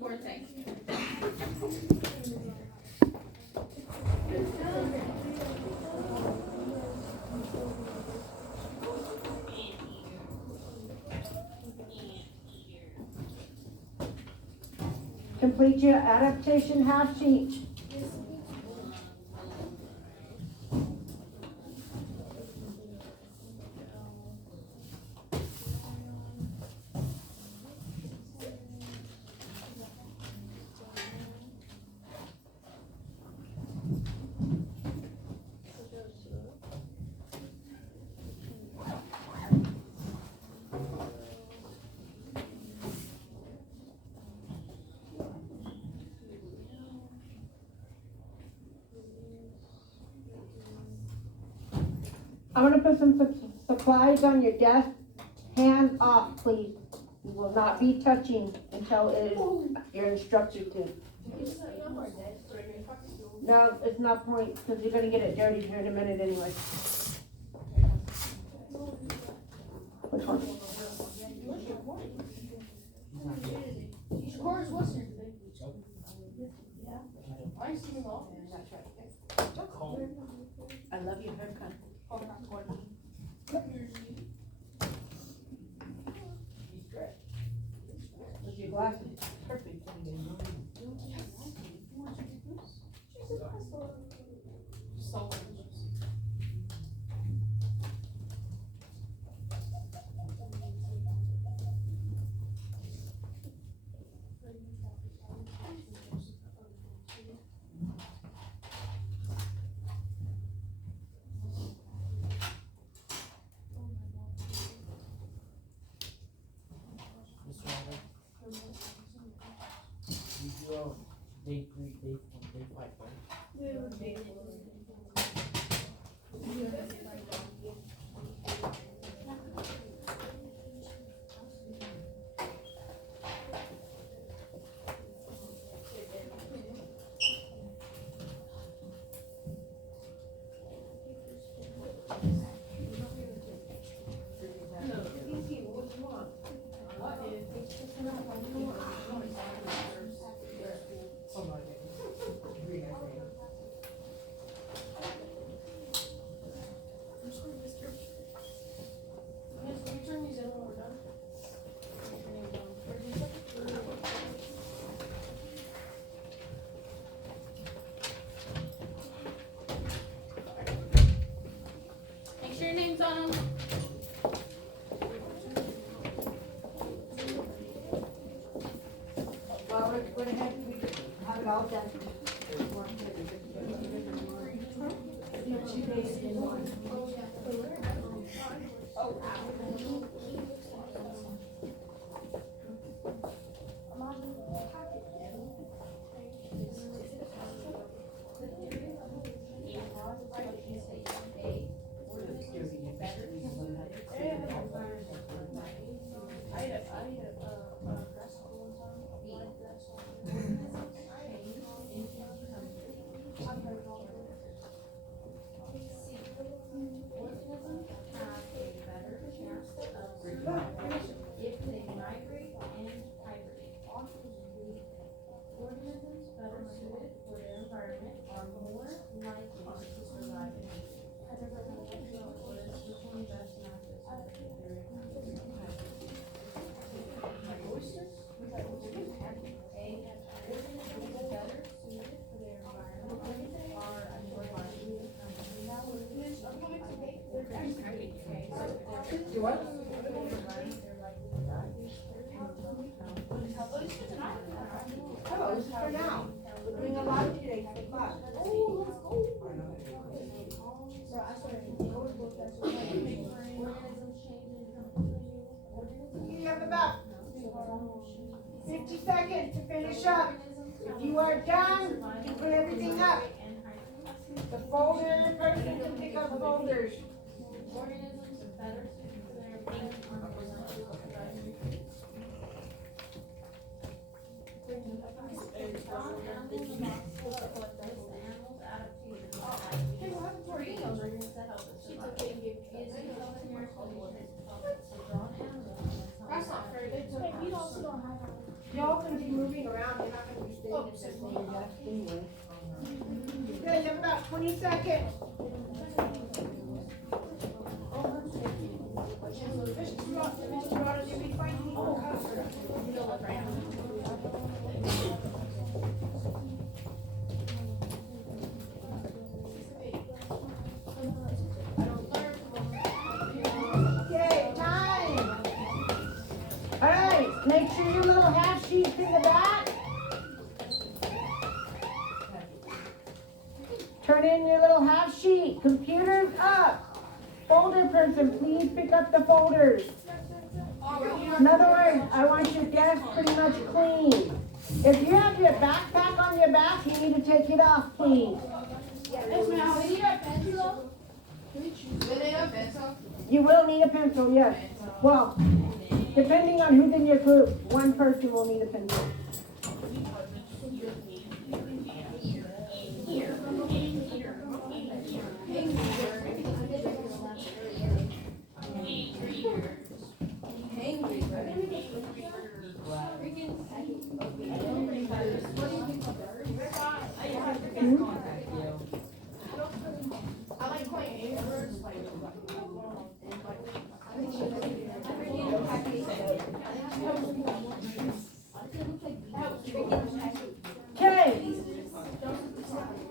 Forte. Complete your adaptation half sheet. I'm gonna put some supplies on your desk. Hands off, please. You will not be touching until it is, you're instructed to. No, it's not point, because you're gonna get it dirty here in a minute anyway. Which one? I love your haircut. With your glasses. Perfect. Day 3, day 4, day 5, right? Make sure your name's on them. Well, we're gonna have it all done. 2 days in one. You what? Oh, this is for now. We're doing a lot today for class. You have about 50 seconds to finish up. If you are done, you can put everything up. The folder person can pick up folders. Y'all can be moving around, they're not gonna be staying the same way. Okay, you have about 20 seconds. Mr. Rogers, you'll be fighting for cover. Okay, time. All right, make sure your little half sheet's in the back. Turn in your little half sheet. Computers up. Folder person, please pick up the folders. In other words, I want your desk pretty much clean. If you have your backpack on your back, you need to take it off, please. You will need a pencil, yes. Well, depending on who's in your group, one person will need a pencil. Okay.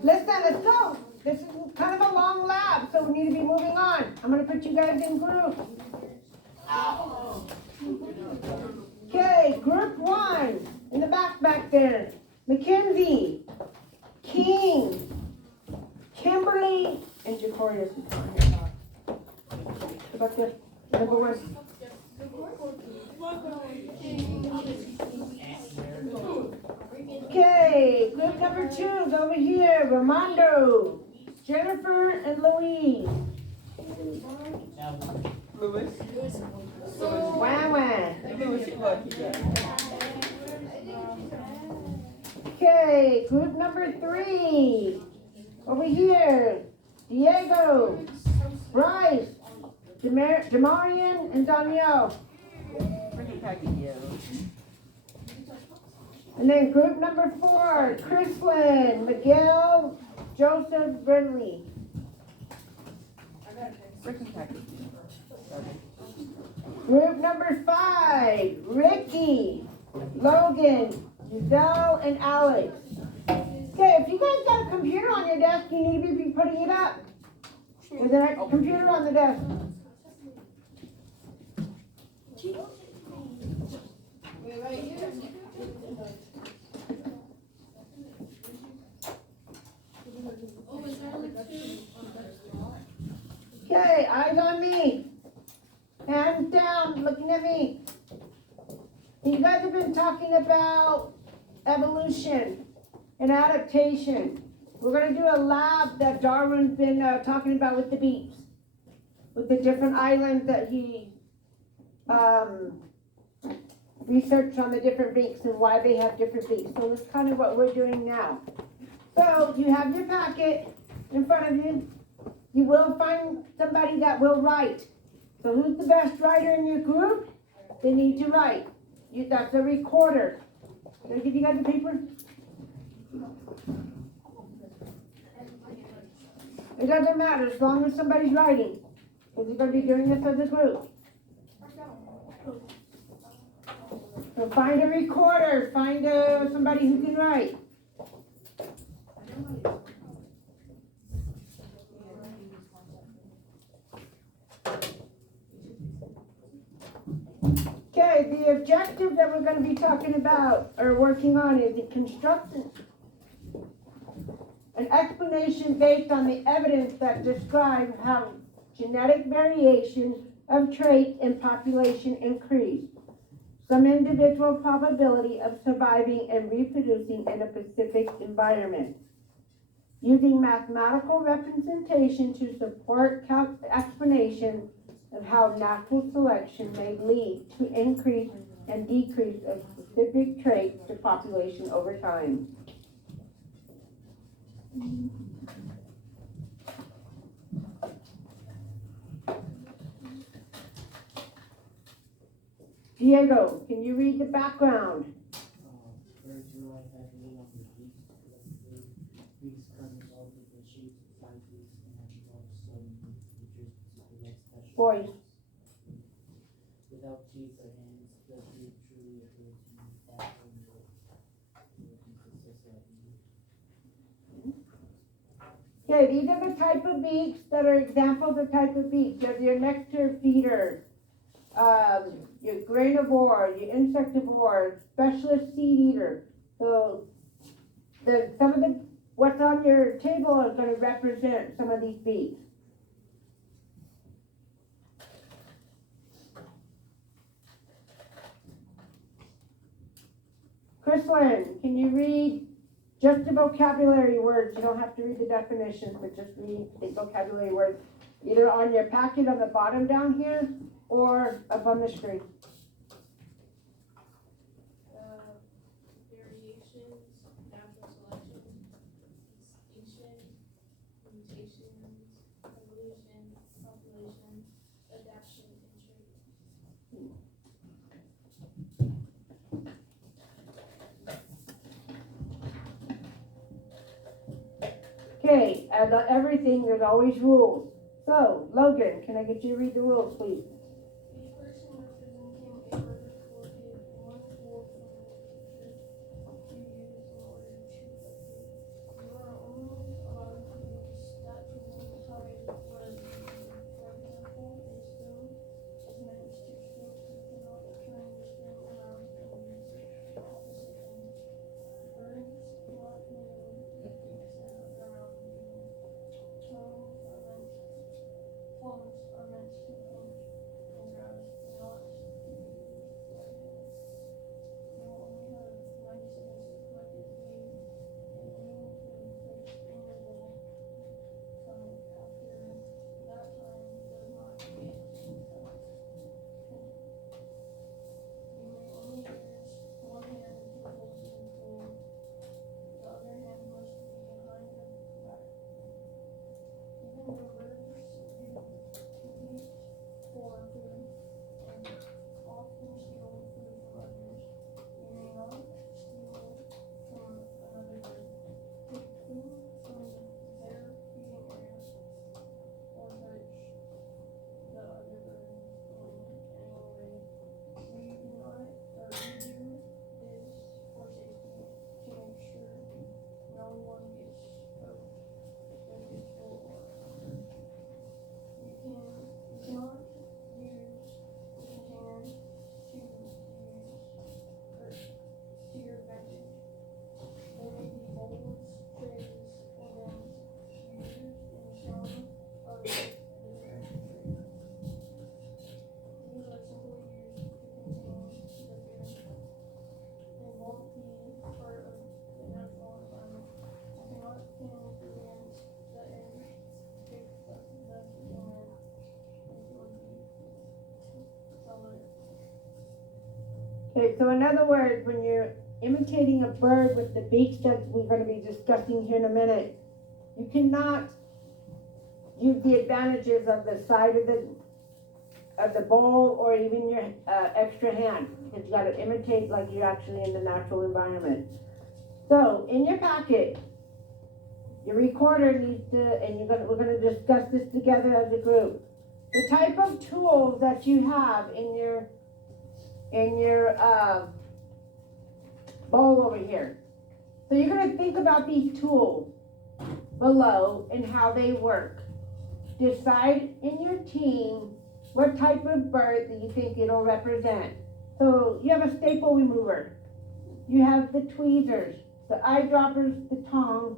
Listen, let's go. This is kind of a long lab, so we need to be moving on. I'm going to put you guys in groups. Okay, group 1 in the back there. Mackenzie, King, Kimberly, and Jacorius. About the number 1. Okay, group number 2 is over here. Ramondo, Jennifer, and Louise. Louis. Wah wah. Louis, you lucky guy. Okay, group number 3. Over here. Diego, Bryce, Jamarian, and Danielle. Freaking packet, yeah. And then group number 4, Chrislyn, Miguel, Joseph, Brinley. Freaking packet. Group number 5, Ricky, Logan, Giselle, and Alex. Okay, if you guys got a computer on your desk, you need to be putting it up. There's a computer on the desk. Okay, eyes on me. Hands down, looking at me. You guys have been talking about evolution and adaptation. We're going to do a lab that Darwin's been talking about with the beeps, with the different islands that he researched on the different beaks and why they have different beaks. So that's kind of what we're doing now. So you have your packet in front of you. You will find somebody that will write. So who's the best writer in your group? They need to write. That's a recorder. Can I give you guys a paper? It doesn't matter as long as somebody's writing. Because you're going to be doing this as a group. So find a recorder. Find somebody who can write. Okay, the objective that we're going to be talking about or working on is to construct an explanation based on the evidence that describes how genetic variation of traits in population increase some individual probability of surviving and reproducing in a specific environment. Using mathematical representation to support explanation of how natural selection may lead to increase and decrease of specific traits to population over time. Diego, can you read the background? voice. Without teeth or hands, does it truly appear to me that only Okay, these are the type of beaks that are examples of type of beaks. You have your nectar feeder, your granivore, your insectivore, specialist seed eater. So some of the what's on your table is going to represent some of these beaks. Chrislyn, can you read just the vocabulary words? You don't have to read the definitions, but just read the vocabulary words, either on your packet on the bottom down here or up on the screen. Variations, natural selection, extinction, mutations, evolution, population, adaptation, and trait. Okay, as everything, there's always rules. So, Logan, can I get you to read the rules, please? Each person representing a bird collected one wolf from the picture to use in order to locate. You are only allowed to use that coincide what is written. For example, a stone is meant to show you cannot turn the stone around and use the opposite end. Birds not made beaks around you. Plumes are meant to pinch and grass, not to be lighted. You will only have 90 seconds to collect a feed, and any food placed in your bowl coming after that time does not get collected. You may only use one hand to hold the bowl. The other hand must be behind your back. Even though birds compete for food and often steal food from others, you may not steal from another bird. Take food from their feeding area or touch the other bird in any way. We do this for safety to make sure no one gets poked with his full arm. You cannot use the container to your advantage. There may be bowls, trays, or bins used in some of the different trades. These are simply used to contain the food. They won't be part of the natural environment. You cannot pin food against the air, pick the container. Okay, so in other words, when you're imitating a bird with the beaks that we're going to be discussing here in a minute, you cannot use the advantages of the side of the bowl or even your extra hand, because you got to imitate like you're actually in the natural environment. So in your packet, your recorder needs to, and we're going to discuss this together as a group. The type of tools that you have in your bowl over here. So you're going to think about these tools below and how they work. Decide in your team what type of bird that you think it'll represent. So you have a staple remover. You have the tweezers, the eyedroppers, the tongs,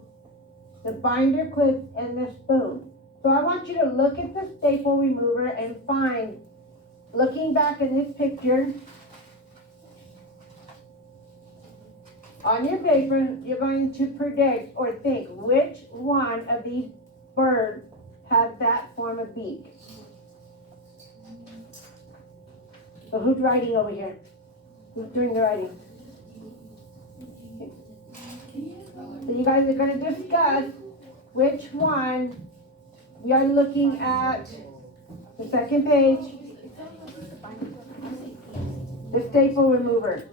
the binder clips, and the spoon. So I want you to look at the staple remover and find, looking back in this picture, on your paper, you're going to predict or think which one of these birds has that form of beak. So who's writing over here? Who's doing the writing? So you guys are going to discuss which one. We are looking at the second page, the staple remover.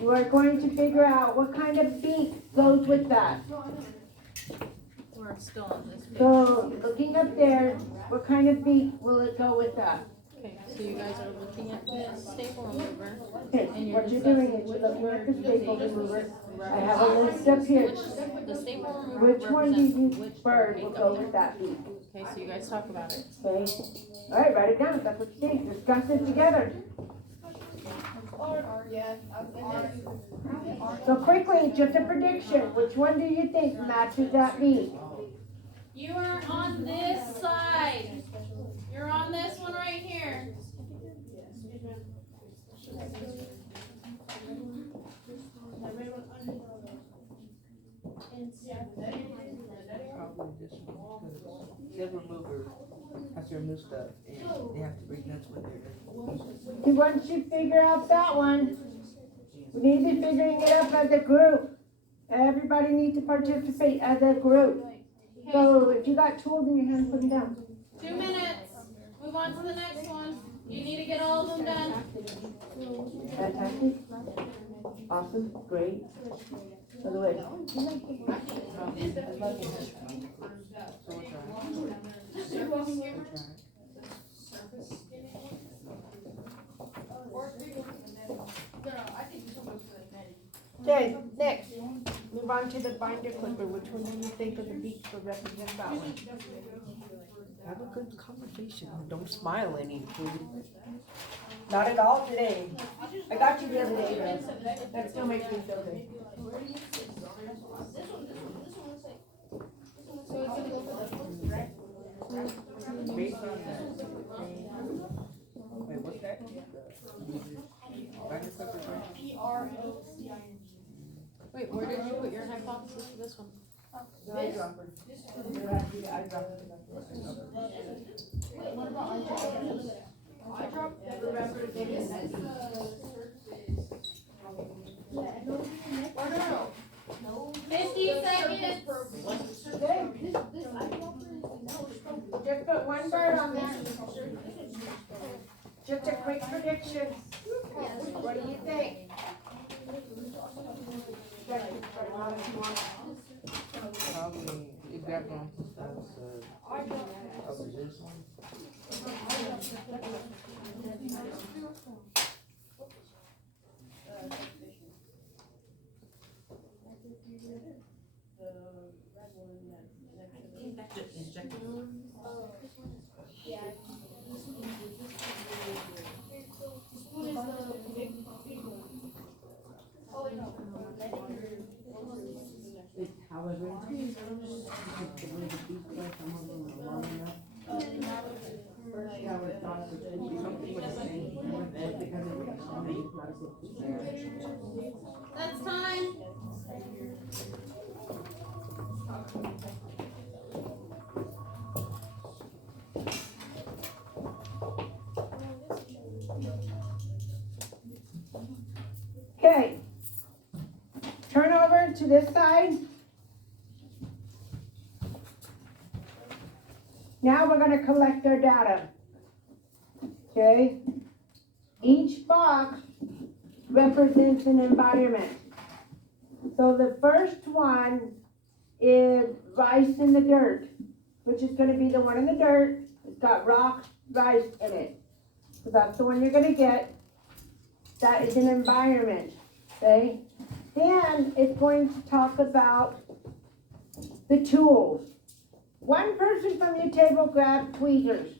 You are going to figure out what kind of beak goes with that. we're still on this page. So, looking up there, what kind of beak will it go with that? Okay, so you guys are looking at the staple remover. Okay, what you're doing is you're looking at the staple remover. I have a list up here. The staple remover Which one do you represents think which bird will beak go up with there. that beak? Okay, so you guys talk about it. Okay, alright, write it down, if that's what you think, discuss it together. Yeah, So quickly, just a prediction, which one do you think matches that beak? You are on this side. You're on this one right here. Probably this one, because the remover has to remove stuff, and they have to bring nuts with it. Once you figure out that one, we need to be figuring it out as a group. Everybody needs to participate as a group. So if you got tools in your hand, put them down. 2 minutes. Move on to the next one. You need to get all of them done. Fantastic. Awesome, great. By the way, So we'll try. okay, next, move on to the binder clipper. Which one do you think of the beaks will represent that one? Have a good conversation. Don't smile any, please. Not at all today. I got you the other day, though. That still makes me feel good. Based on that. Wait, what's that? Binder clipper, right? Wait, where did you put your hypothesis for this one? No. 50 seconds. Just put one bird on there. Just a quick prediction. What do you think? Probably, it grabbed onto stuff, over this one. That's time. Okay. Turn over to this side. Now we're gonna collect our data. Okay? Each box represents an environment. So the first one is rice in the dirt, which is gonna be the one in the dirt. It's got rock, rice in it. So that's the one you're gonna get. That is an environment, okay? Then it's going to talk about the tools. One person from your table grab tweezers.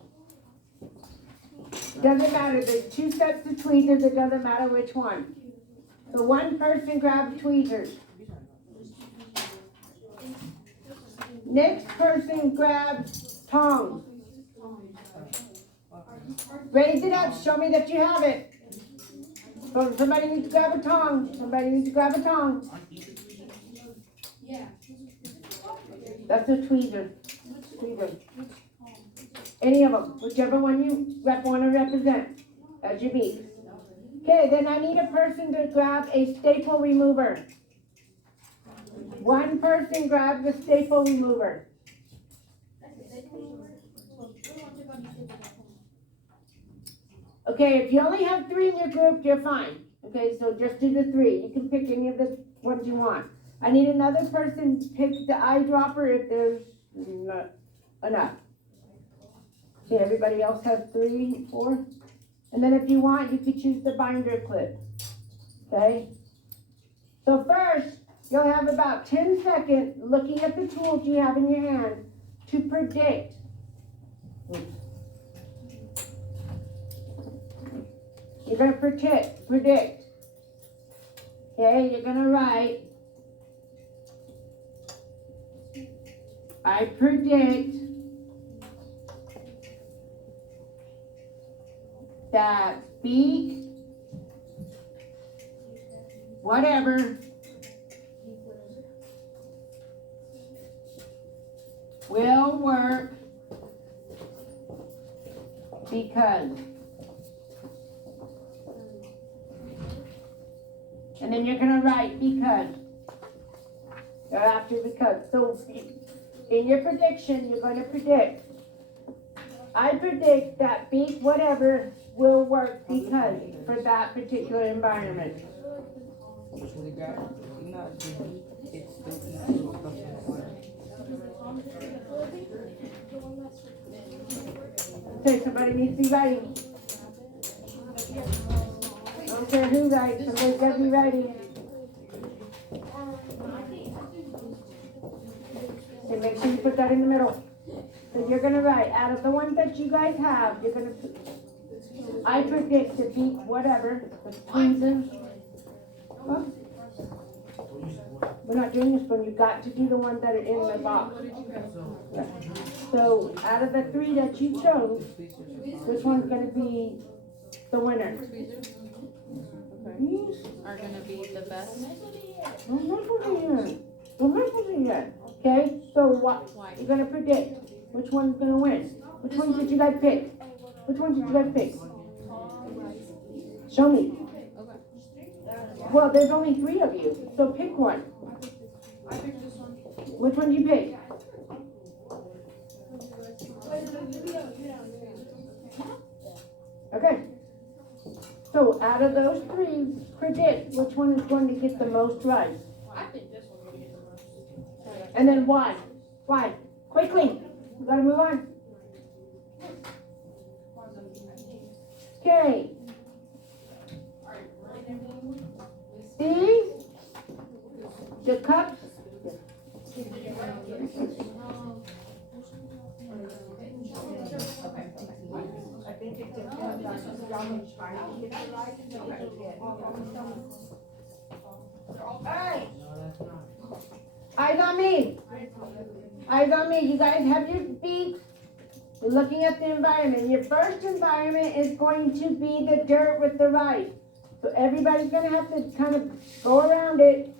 Doesn't matter, there's two sets of tweezers, it doesn't matter which one. So one person grabs tweezers. Next person grabs tongs. Raise it up, show me that you have it. So somebody needs to grab a tong, somebody needs to grab a tong. That's a tweezer. Tweezer. Any of them, whichever one you want to represent. That's your beak. Okay, then I need a person to grab a staple remover. One person grab the staple remover. Okay, if you only have 3 in your group, you're fine. Okay, so just do the 3. You can pick any of the ones you want. I need another person to pick the eyedropper if there's not enough. See, everybody else has 3, 4. And then if you want, you could choose the binder clip. Okay? So first, you'll have about 10 seconds looking at the tools you have in your hand to predict. You're going to predict. Okay, you're going to write, I predict that beak, whatever, will work because. And then you're gonna write because. Or after because. So in your prediction, you're gonna predict. I predict that beak whatever will work because for that particular environment. Which one you got? Not the it's still equal stuff in the corner. Okay, somebody needs to be writing. I don't care who writes, somebody's gotta be writing. Okay, make sure you put that in the middle. So you're gonna write, out of the ones that you guys have, you're gonna, I predict to beat whatever, the tweezers. Huh? We're not doing this one, you've got to do the ones that are in the box. So out of the 3 that you chose, which one's gonna be the winner? Are gonna be the best. Okay, so what, Why? you're gonna predict which one's gonna win. Which ones did you guys pick? Which ones did you guys pick? Show me. Okay. Well, there's only 3 of you, so pick one. I picked this one. Which one did you pick? Okay. So out of those 3, predict which one is going to get the most right. I think this one's gonna get the most. And then why? Why? Quickly. We gotta move on. Okay. These, the cups. I think it depends on how much time you get to write and what you get. Alright, No, that's not. eyes on me. Eyes on me. You guys have your beaks. We're looking at the environment. Your first environment is going to be the dirt with the rice. So everybody's gonna have to kind of go around it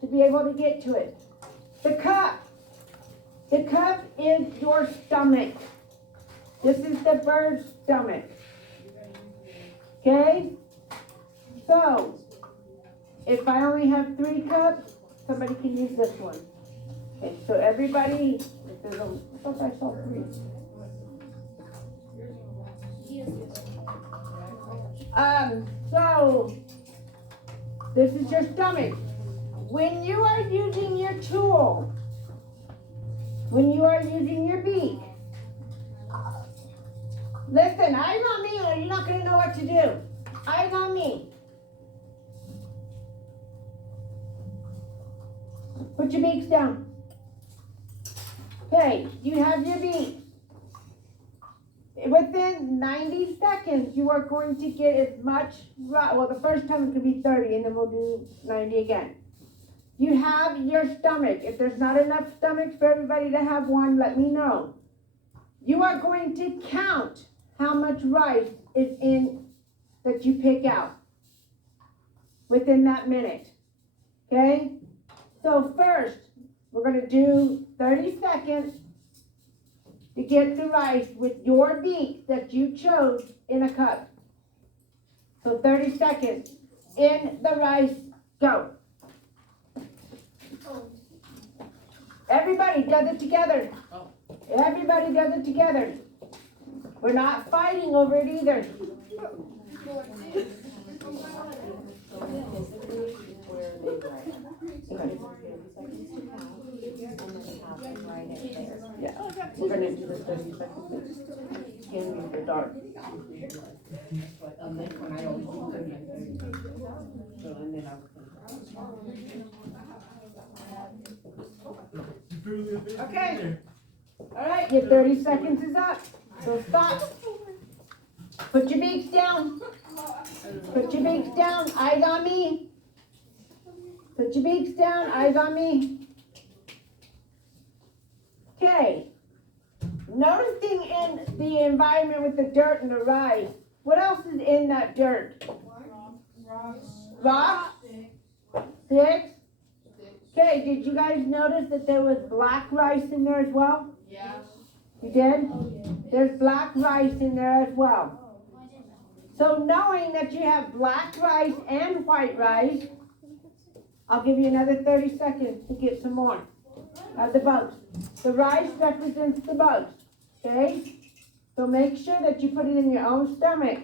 to be able to get to it. The cup. The cup is your stomach. This is the bird's stomach. Okay? So, if I only have 3 cups, somebody can use this one. Okay, so everybody, if there's a, I thought I saw 3. So, this is your stomach. When you are using your tool, when you are using your beak, listen, eyes on me or you're not going to know what to do. Eyes on me. Put your beaks down. Okay, you have your beaks. Within 90 seconds, you are going to get as much, well, the first time it could be 30, and then we'll do 90 again. You have your stomach. If there's not enough stomachs for everybody to have one, let me know. You are going to count how much rice is in that you pick out within that minute. Okay? So first, we're going to do 30 seconds to get the rice with your beak that you chose in a cup. So 30 seconds. In the rice, go. Everybody does it together. Everybody does it together. We're not fighting over it either. Okay. sign it there. Yeah, we're gonna do the 30 seconds. Again, in the dark. On this one, I always do 30. So, and then I'll. Okay. All right, your 30 seconds is up. So stop. Put your beaks down. Put your beaks down. Eyes on me. Put your beaks down. Eyes on me. Okay. Noticing in the environment with the dirt and the rice, what else is in that dirt? Rocks? Sticks? Okay, did you guys notice that there was black rice in there as well? Yeah. You did? There's black rice in there as well. So knowing that you have black rice and white rice, I'll give you another 30 seconds to get some more of the bugs. The rice represents the bugs, okay? So make sure that you put it in your own stomach.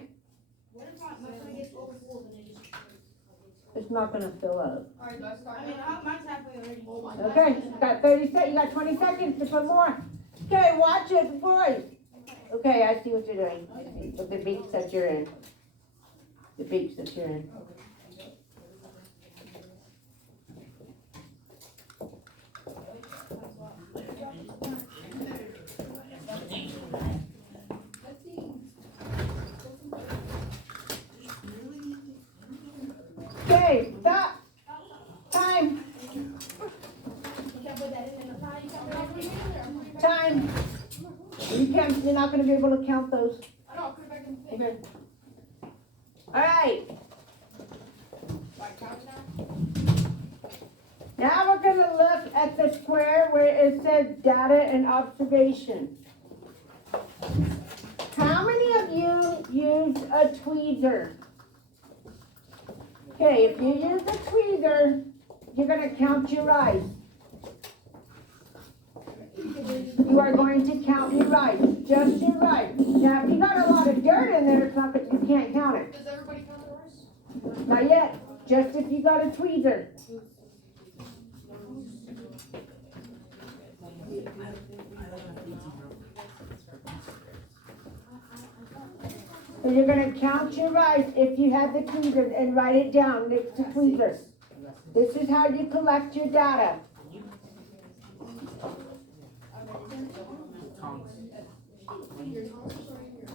It's not gonna fill up. Alright, do I start? I mean, mine's halfway already. Okay, you got 30 seconds, you got 20 seconds to put more. Okay, watch it, boys. Okay, I see what you're doing. I see. With the beaks that you're in. The beaks that you're in. Okay, stop. Time. Time. You're not gonna be able to count those. I know, put it back in the thing. Okay. All right. Now we're gonna look at the square where it says data and observation. How many of you use a tweezer? Okay, if you use a tweezer, you're gonna count your rice. You are going to count your rice, just your rice. Now, if you got a lot of dirt in there, it's not that you can't count it. Does everybody count the rice? Not yet, just if you got a tweezer. So you're gonna count your rice if you have the tweezers and write it down next to tweezers. This is how you collect your data.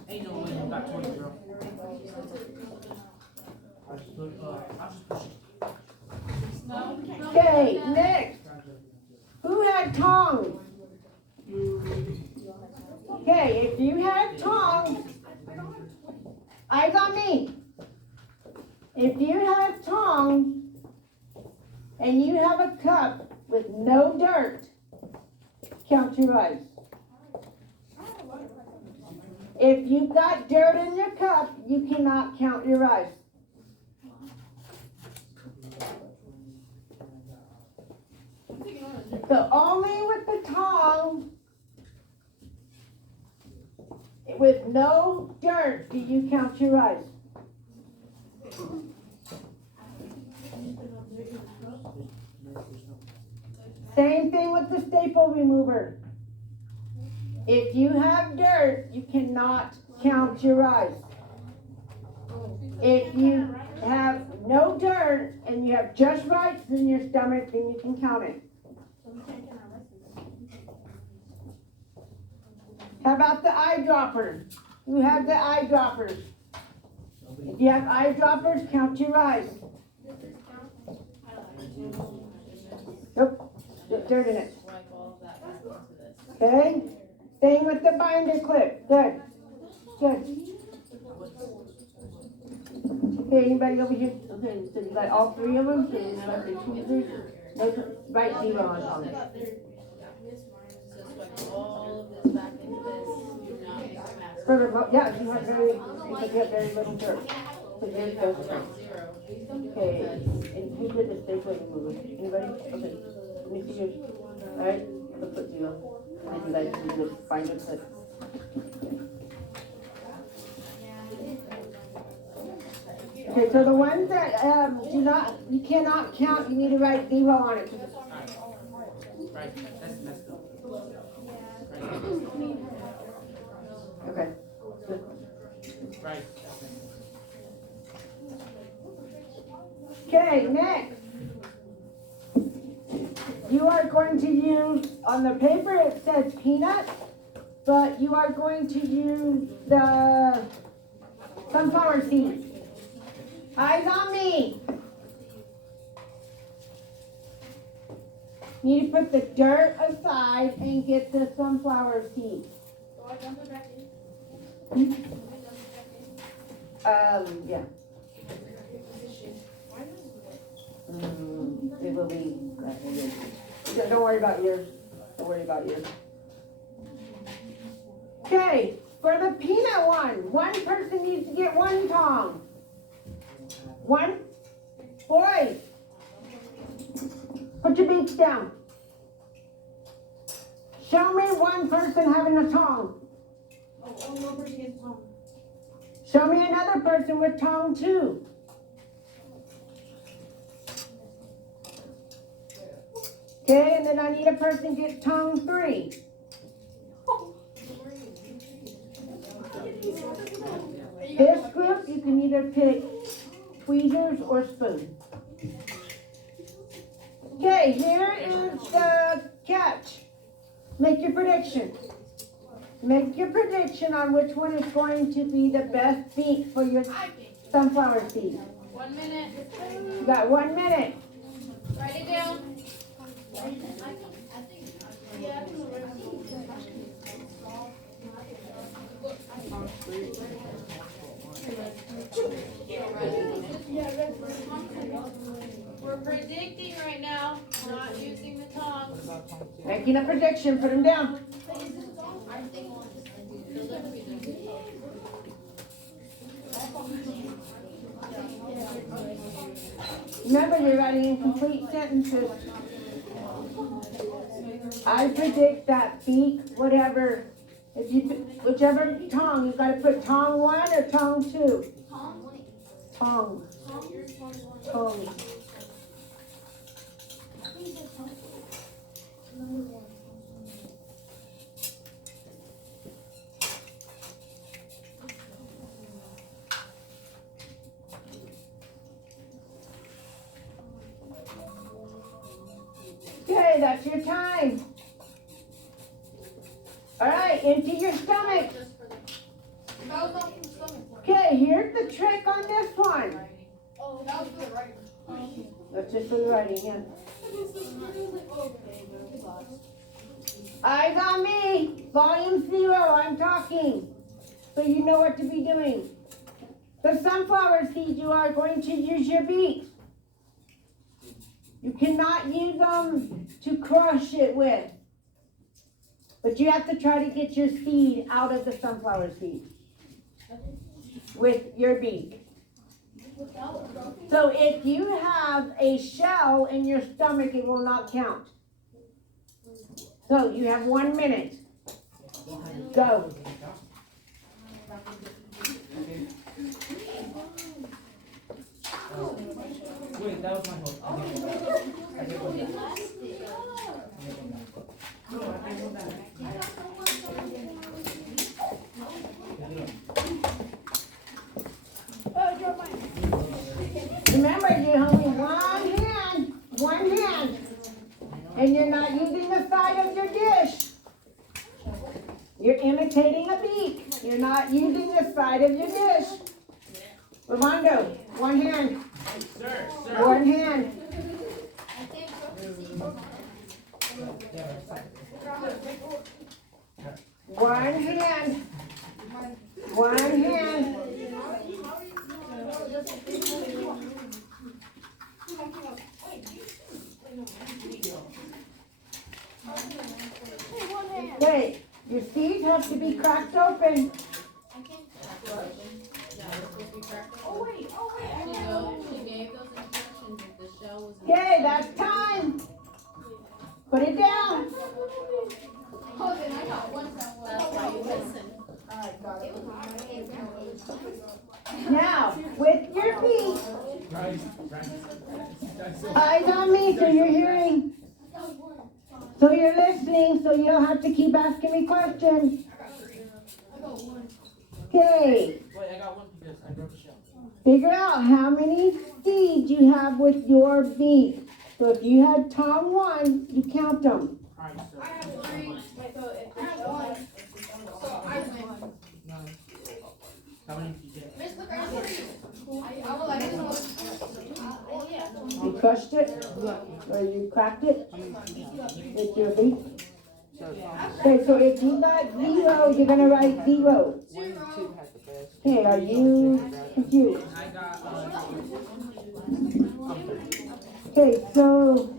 Ain't no way you got 20, girl. I'll just push it. Okay, next. Who had tongs? Okay, if you had tongs, eyes on me. If you have tongs and you have a cup with no dirt, count your rice. If you've got dirt in your cup, you cannot count your rice. So only with the tongs, with no dirt, do you count your rice. Same thing with the staple remover. If you have dirt, you cannot count your rice. If you have no dirt and you have just rice in your stomach, then you can count it. How about the eyedroppers? Who have the eyedroppers? If you have eyedroppers, count your rice. Nope, there's dirt in it. Wipe all of that back into this. Okay? Same with the binder clip. Good. Good. Okay, anybody over here? Okay, so you got all three of them? So you got the tweezers? No, right zero on it. So swipe all of this back into this. Do not make a mess. Perfect. Yeah, you have very little dirt. So there you go. Zero. Okay, and who did the staple remover? Anybody? Okay, let me see yours. Alright, let's put zero. And you guys do this binder clip. Okay, so the ones that you cannot count, you need to write zero on it. Right, that's messed up. Okay. Right. Okay, next. You are going to use, on the paper it says peanut, but you are going to use the sunflower seeds. Eyes on me. Need to put the dirt aside and get the sunflower seeds. So I dump it back in. Yeah. It will be. Don't worry about yours. Don't worry about yours. Okay, for the peanut one person needs to get one tong. One. Boys, put your beaks down. Show me one person having a tong. Oh, no person gets home. Show me another person with tong 2. Okay, and then I need a person get tong 3. This group, you can either pick tweezers or spoon. Okay, here is the catch. Make your prediction. Make your prediction on which one is going to be the best beak for your sunflower seed. 1 minute. You got 1 minute. Write it down. We're predicting right now, not using the tongs. Making a prediction, put them down. Remember, you're writing incomplete sentences. I predict that beak, whatever, if you, whichever tong, you've got to put tong 1 or tong 2. Tong. Tong. Okay, that's your time. All right, into your stomach. Okay, here's the trick on this one. Oh, that was for the right. That's just for the writing, yeah. Eyes on me. Volume 0, I'm talking. So you know what to be doing. The sunflower seeds, you are going to use your beaks. You cannot use them to crush it with. But you have to try to get your seed out of the sunflower seed with your beak. So if you have a shell in your stomach, it will not count. So you have 1 minute. Go. Wait, that was my fault. I did go back. Remember, you only one hand, and you're not using the side of your dish. You're imitating a beak. You're not using the side of your dish. Ravando, 1 hand. Sir. 1 hand. One hand. 1 hand. Okay, your seeds have to be cracked open. Oh, wait. She gave those instructions if the shell was. Okay, that's time. Put it down. Oh, then I got one. That's why you listen. Now, with your feet, Right. eyes on me so you're hearing. So you're listening, so you don't have to keep asking me questions. Okay, Wait, I got one because I broke the shell. figure out how many seeds you have with your beak. So if you had Tom 1, you count them. Alright, so. I have 3. Wait, so if I have 1, so I win. No. How many did you get? Miss, look, I have 3. I will let you know. Yeah. You crushed it, or you cracked it with your beak. Okay, so if you got 0, you're gonna write 0. 1 and 2 had the best. Okay, are you confused? I got, Okay, so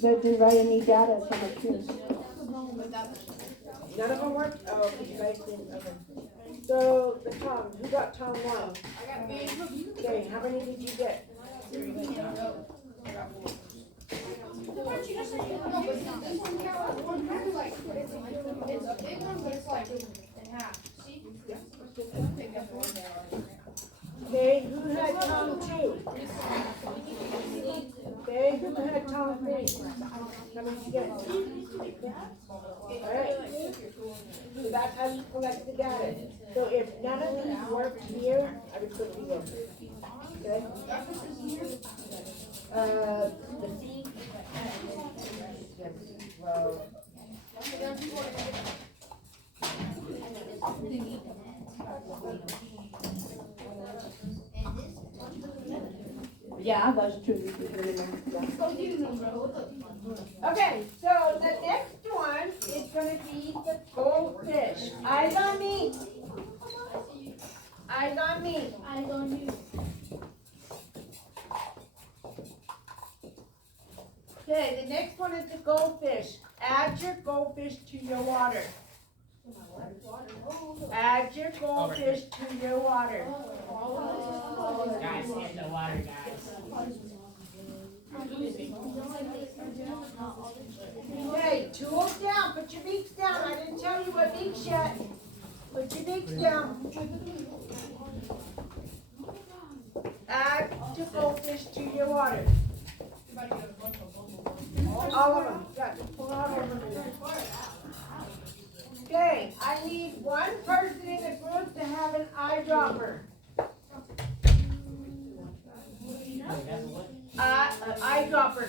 doesn't write any data from up here. None of them work? Oh, you guys didn't, okay. So, the Tom, who got Tom 1? I got big. Okay, how many did you get? No, but this one counts as one pack, like, it's a big one, but it's like in half. See? Okay, who had Tom 2? Okay, who had Tom 3? How many did you get? Alright. So that's how you collect the data. So if none of these work here, I would put 0. Okay? The C. Well, yeah, that's true. Okay, so the next one is gonna be the goldfish. Eyes on me. Eyes on me. Eyes on you. Okay, the next one is the goldfish. Add your goldfish to your water. Add your goldfish to your water. guys, get the water, guys. Okay, tools down, put your beaks down. I didn't tell you what beaks yet. Put your beaks down. Add your goldfish to your water. All of them, yeah, just pull out all of them. Okay, I need one person in the group to have an eyedropper. An eyedropper.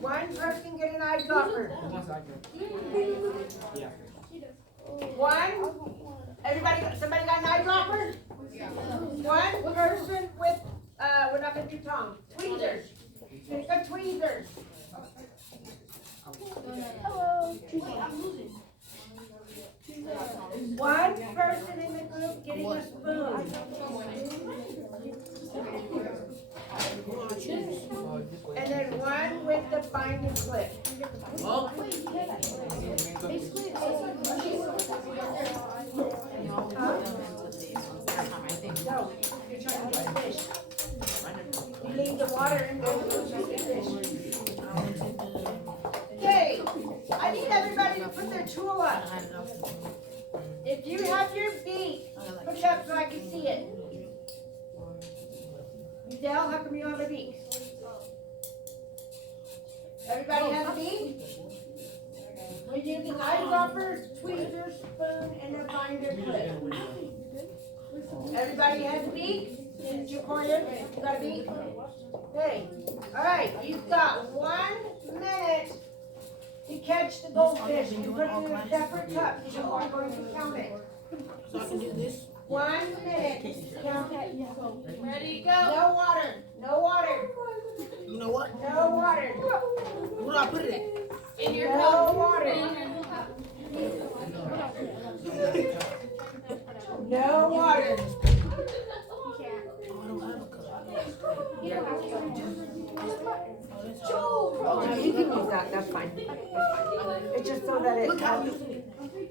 One person get an eyedropper. Who wants that girl? Yeah. One. Everybody, somebody got an eyedropper? One person with, we're not gonna do tongue. Tweezers. Pick a tweezers. One person in the group getting a spoon. And then one with the binding clip. Well, No, you're trying to get fish. You leave the water and go to the fish. Okay, I need everybody to put their tool up. If you have your beak, put it up so I can see it. Dell, how come you don't have a beak? Everybody has a beak? We're using eyedroppers, tweezers, spoon, and a binder clip. Everybody has a beak? Did you, Corian? You got a beak? Okay, alright, you've got 1 minute to catch the goldfish and put it in a separate cup, because you are going to count it. So I can do this? 1 minute to count it. Ready, go. No water, no water, You know what? no water, Where do I put it at? In your no cup. water, In your cup. no water. I don't have a cup. Oh, you can use that, that's fine. It's just so that it has,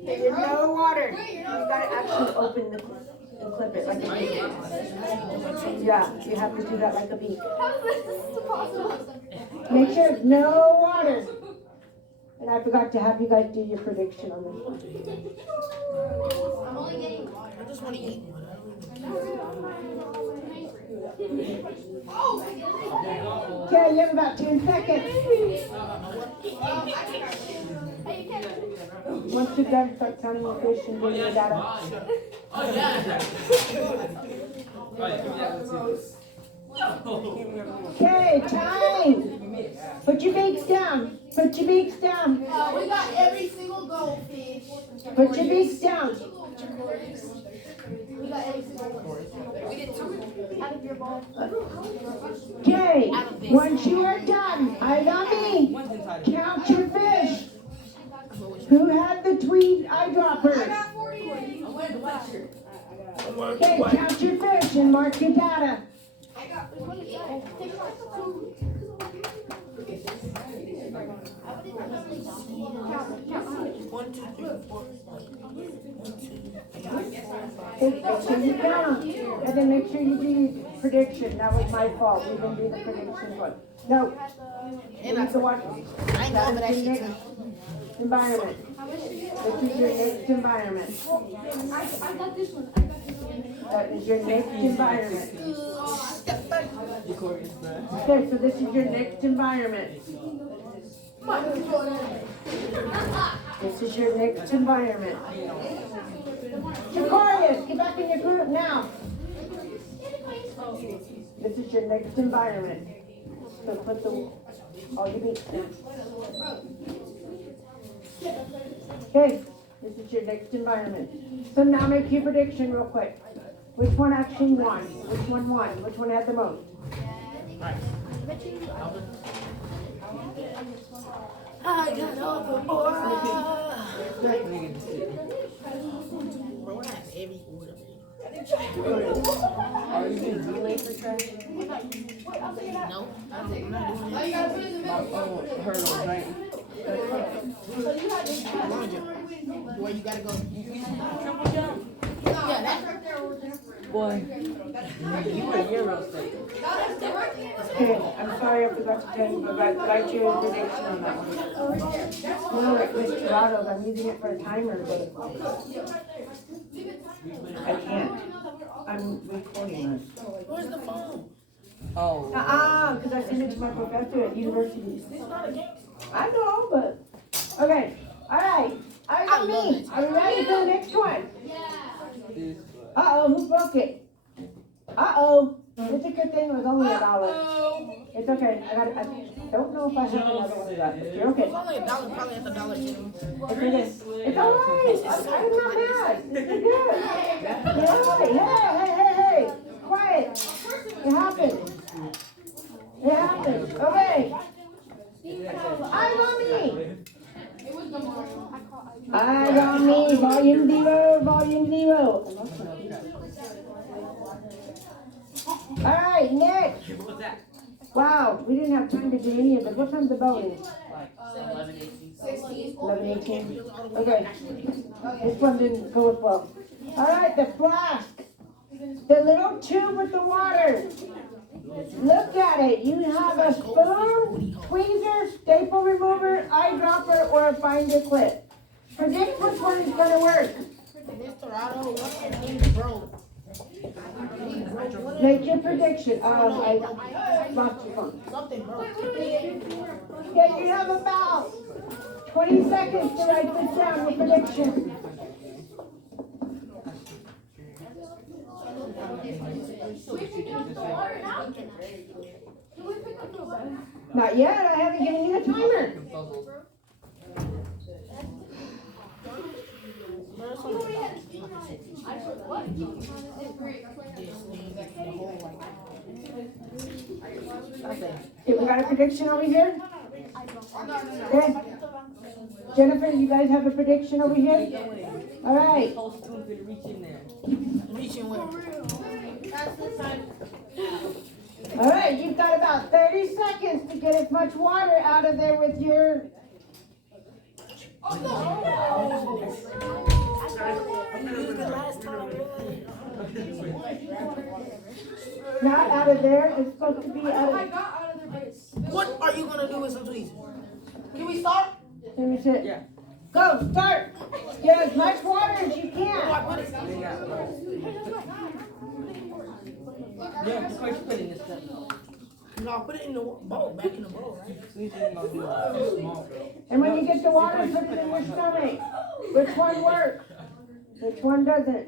there's no water. You gotta actually open the and clip it like a beak. Yeah, you have to do that like a beak. Make sure it's no water. And I forgot to have you guys do your prediction on this one. I'm only getting water. I just want to eat one. I don't even Okay, you have about 10 seconds. Once you're done, start counting the fish and bring your data. Oh, yeah. Alright, give me that one too. Okay, time. Put your beaks down. Put your beaks down. We got every single goldfish. Put your beaks down. We got every single one. We did two out of your ball. Okay, once you are done, eyes on me. One's inside of Count your fish. Who had the tweed eyedropper? Okay, count your fish and mark your data. Okay, make sure you count them. And then make sure you do prediction. That was my fault. We didn't do the prediction one. No. You have to watch. That is your next environment. This is your next environment. I got this one. That is your next environment. Okay, so this is your next environment. This is your next environment. Jacorius, get back in your group now. This is your next environment. So put all your beaks down. Okay, this is your next environment. So now make your prediction real quick. Which one actually won? Which one won? Which one had the most? I got all the boys. Are you doing relay for trash? No. Hurdles, right? Where you gotta go? Triple jump. Yeah, that's right there. Boy, you were Euro state. Okay, I'm sorry I forgot to tell you, but write your prediction on that one. No, like Mr. Toronto's, I'm using it for a timer, but I can't. I'm recording it. Where's the phone? Oh. Because I sent it to my professor at university. I know, but, okay, all right. Eyes on me. Are we ready for the next one? This Uh-oh, who broke it? Uh-oh. It's a good thing it was only $1. It's okay. I don't know if I have another one of that, but you're okay. Only $1, probably at the Dollar General. It's okay. It's all right. I'm not mad. This is good. Hey. Quiet. It happened. It happened. Okay. Eyes on me. Eyes on me. Volume 0. All right, next. What's that? Wow, we didn't have time to do any of it. What time's the bowling? Like 11, 18. 11:18. Okay. This one didn't go as well. All right, the flask. The little tube with the water. Look at it. You have a spoon, tweezer, staple remover, eyedropper, or a binder clip. Predict which one is going to work. Mr. Otto, what's your name, bro? Make your prediction. I lost your phone. Something, bro. Okay, you have about 20 seconds to write this down, your prediction. Not yet, I haven't given you the timer. Okay, we got a prediction over here? Okay. Jennifer, you guys have a prediction over here? All right. whole spoon could reach in there. Reaching where? All right, you've got about 30 seconds to get as much water out of there with your... Not out of there, it's supposed to be out of... What are you gonna do with some tweezers? Can we start? Let me see. Yeah. Go, start. Get as much water as you can. Yeah, of course, putting this stuff. No, put it in the bowl, back in the bowl, right? We just gonna do it small. And when you get the water, put it in your stomach. Which one works? Which one doesn't?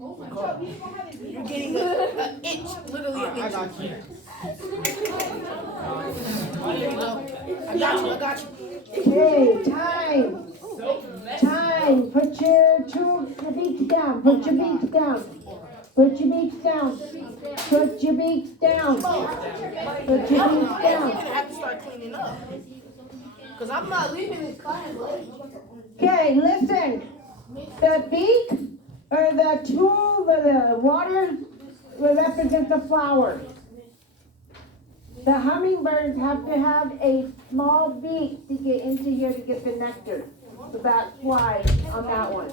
You're getting an itch, literally an I itch. got you. I got you. Okay, time. Time. Put your beaks down. Put your beaks down. Put your beaks down. Put your beaks down. Put your beaks You're down. gonna have to start cleaning up. Cause I'm not leaving this class late. Okay, listen. The beak or the tube or the water represents the flower. The hummingbirds have to have a small beak to get into here to get the nectar. So that's why on that one.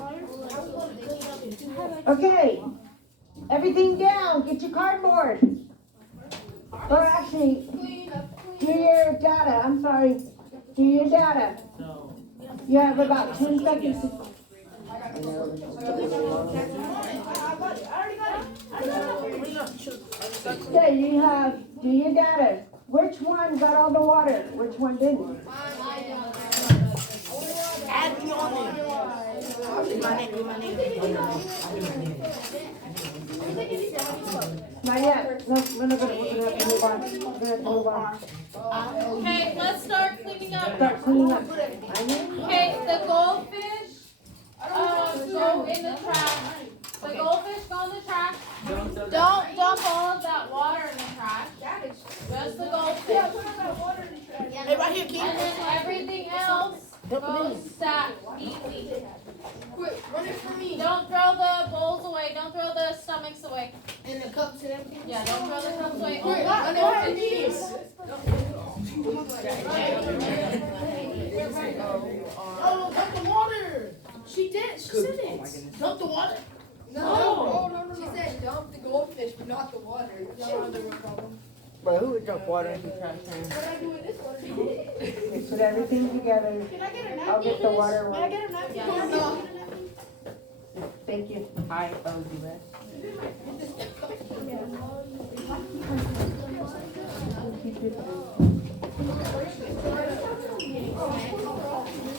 Okay, everything down. Get your cardboard. Or actually, do your data. I'm sorry. Do your data. So, You have about 10 seconds. Okay, you have, do your data. Which one got all the water? Which one didn't? Add me on there. Get my name. Not yet. No, we're not gonna, we're gonna have to move on. We're gonna have to move on. Okay, let's start cleaning up. Start cleaning up. I mean, Okay, the goldfish, go in the trash. The goldfish go in the trash. don't throw that. Don't dump all of that water in the trash. Just the goldfish. Hey, right here, And kid. then everything else goes stacked neatly. Quick, run it for me. Don't throw the bowls away. Don't throw the stomachs away. And the cups and everything. Yeah, don't throw the cups away. Quick, Only run the it for goldfish. me. Oh, dump the water. She did. She said it. Dump the water. No. She said dump the goldfish, but not the water. Bro, who would drop water in the trash can? What I do with this one? okay, put everything together. Can I get a napkin? I'll get the water Can I one. get a napkin? Yeah. No. Thank you. Hi, OUS.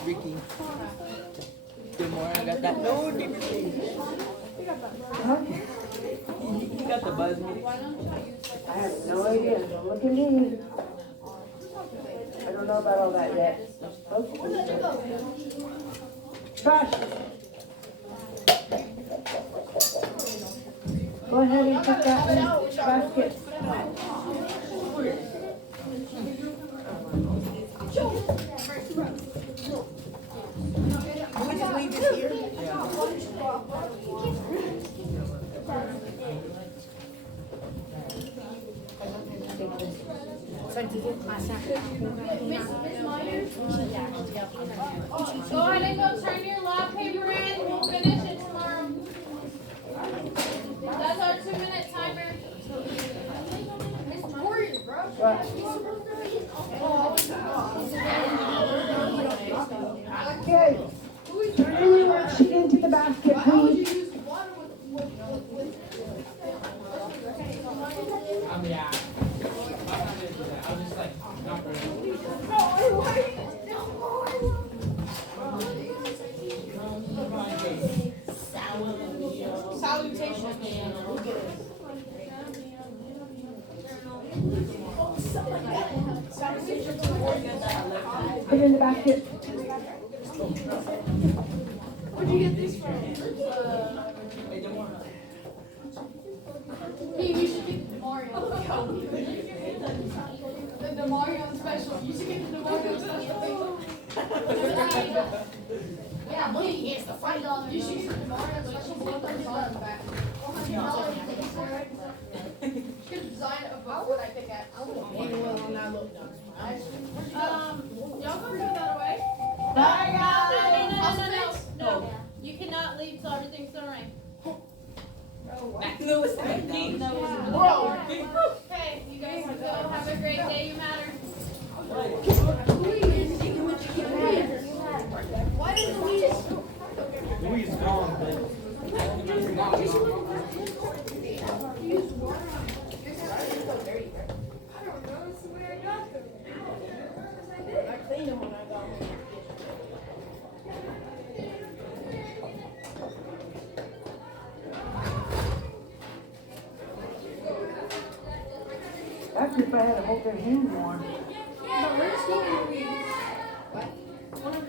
Ricky. Good morning. I got that. No, different thing. Okay. You got the buzz me. I have no idea. Don't look at me. I don't know about all that yet. Okay. Josh. Go ahead and put that in the basket. Can we just leave this here? Go ahead and go turn your lab paper in. We'll finish it tomorrow. That's our 2-minute timer. Okay. Turn in your worksheet into the basket, please. Yeah. I'm not gonna do that. I'll just like, not really. Put it in the basket. Where'd you get this from? Hey, we should get the Mario. The Mario special. You should get the Mario special. Yeah, money is the $5. You should get the Mario special $135 back. $100. You could design a book what I pick at. Y'all go throw that away. Bye, guys. No. You cannot leave till everything's thrown away. No, it's not. Bro. Okay, you guys can go. Have a great day. You matter. Why is Louise? Louis is gone, but. had a whole big new one. But we're just going to be. One of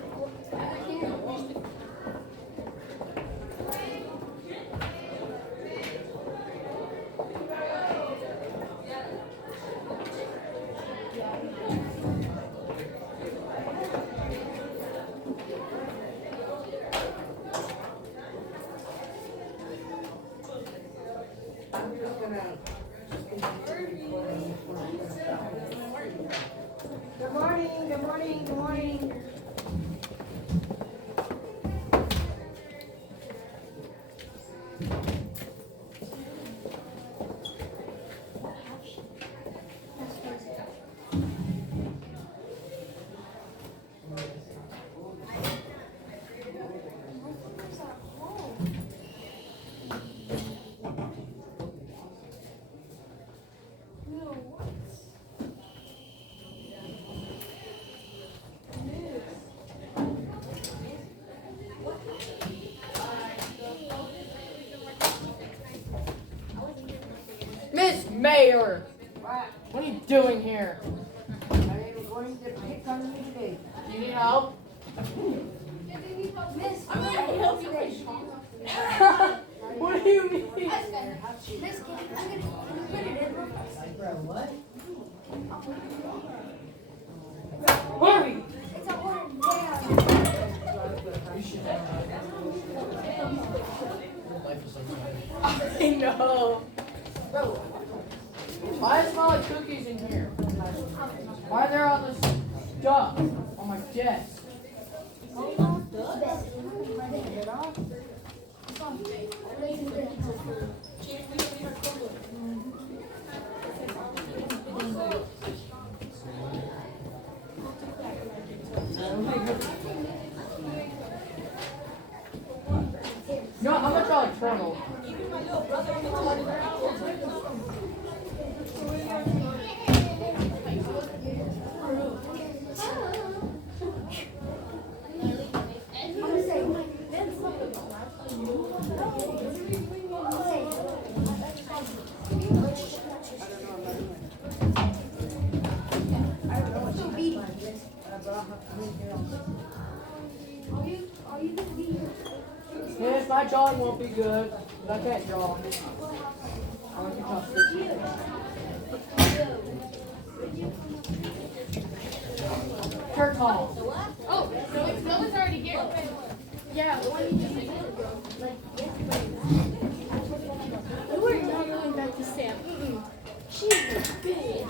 I'm just gonna. Good morning, good morning, good morning. Miss Mayor, What? what are you doing here? I am going to pick on you today. Do you need help? Miss, I'm gonna help you. What do you mean? Miss, can I'm gonna put it in real fast. Hurry! It's a word I know. Why does it smell like cookies in here? Why are there all this stuff on my desk? You know how much I like turtle? Yes, my drawing won't be good, but I can't draw. I want to talk Kurt Hall. Oh, no one's already here. Yeah, the one you just said. You are not going back to Sam. She's a bitch.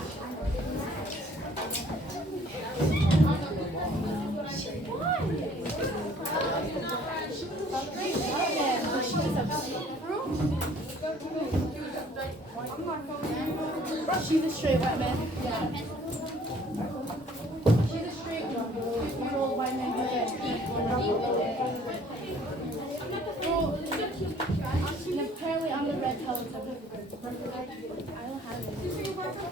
She's a straight white man. Yeah. She's a straight controlled by men. And apparently I'm the red color. I don't have it.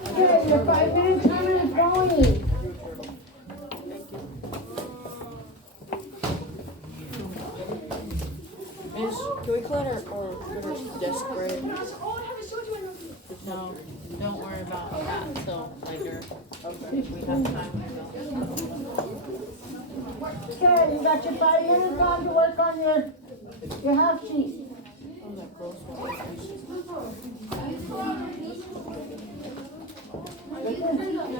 Okay, your 5 minute timer is going. Miss, can we clean our desk right? No, don't worry about that till later. If we have time. Okay, you got your 5 minutes on to work on your half sheet. Oh, that gross one. Okay, I'm gonna.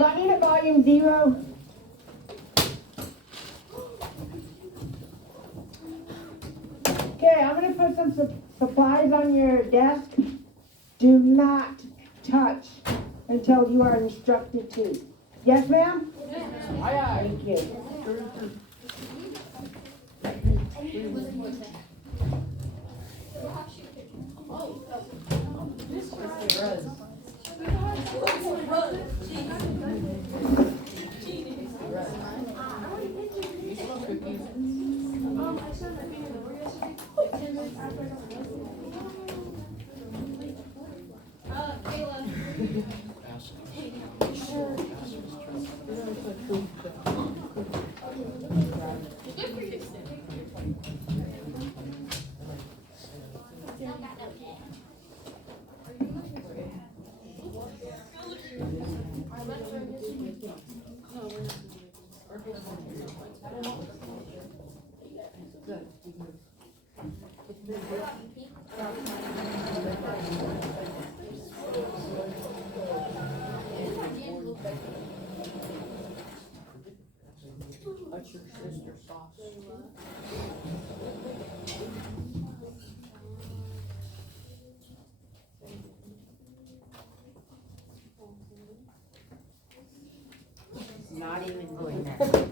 I need a volume 0. Okay, I'm gonna put some supplies on your desk. Do not touch until you are instructed to. Yes, ma'am? Aye, aye. Thank you. You smell cookies? I saw that video that we're yesterday. Good. That's your sister's sauce. Not even going there.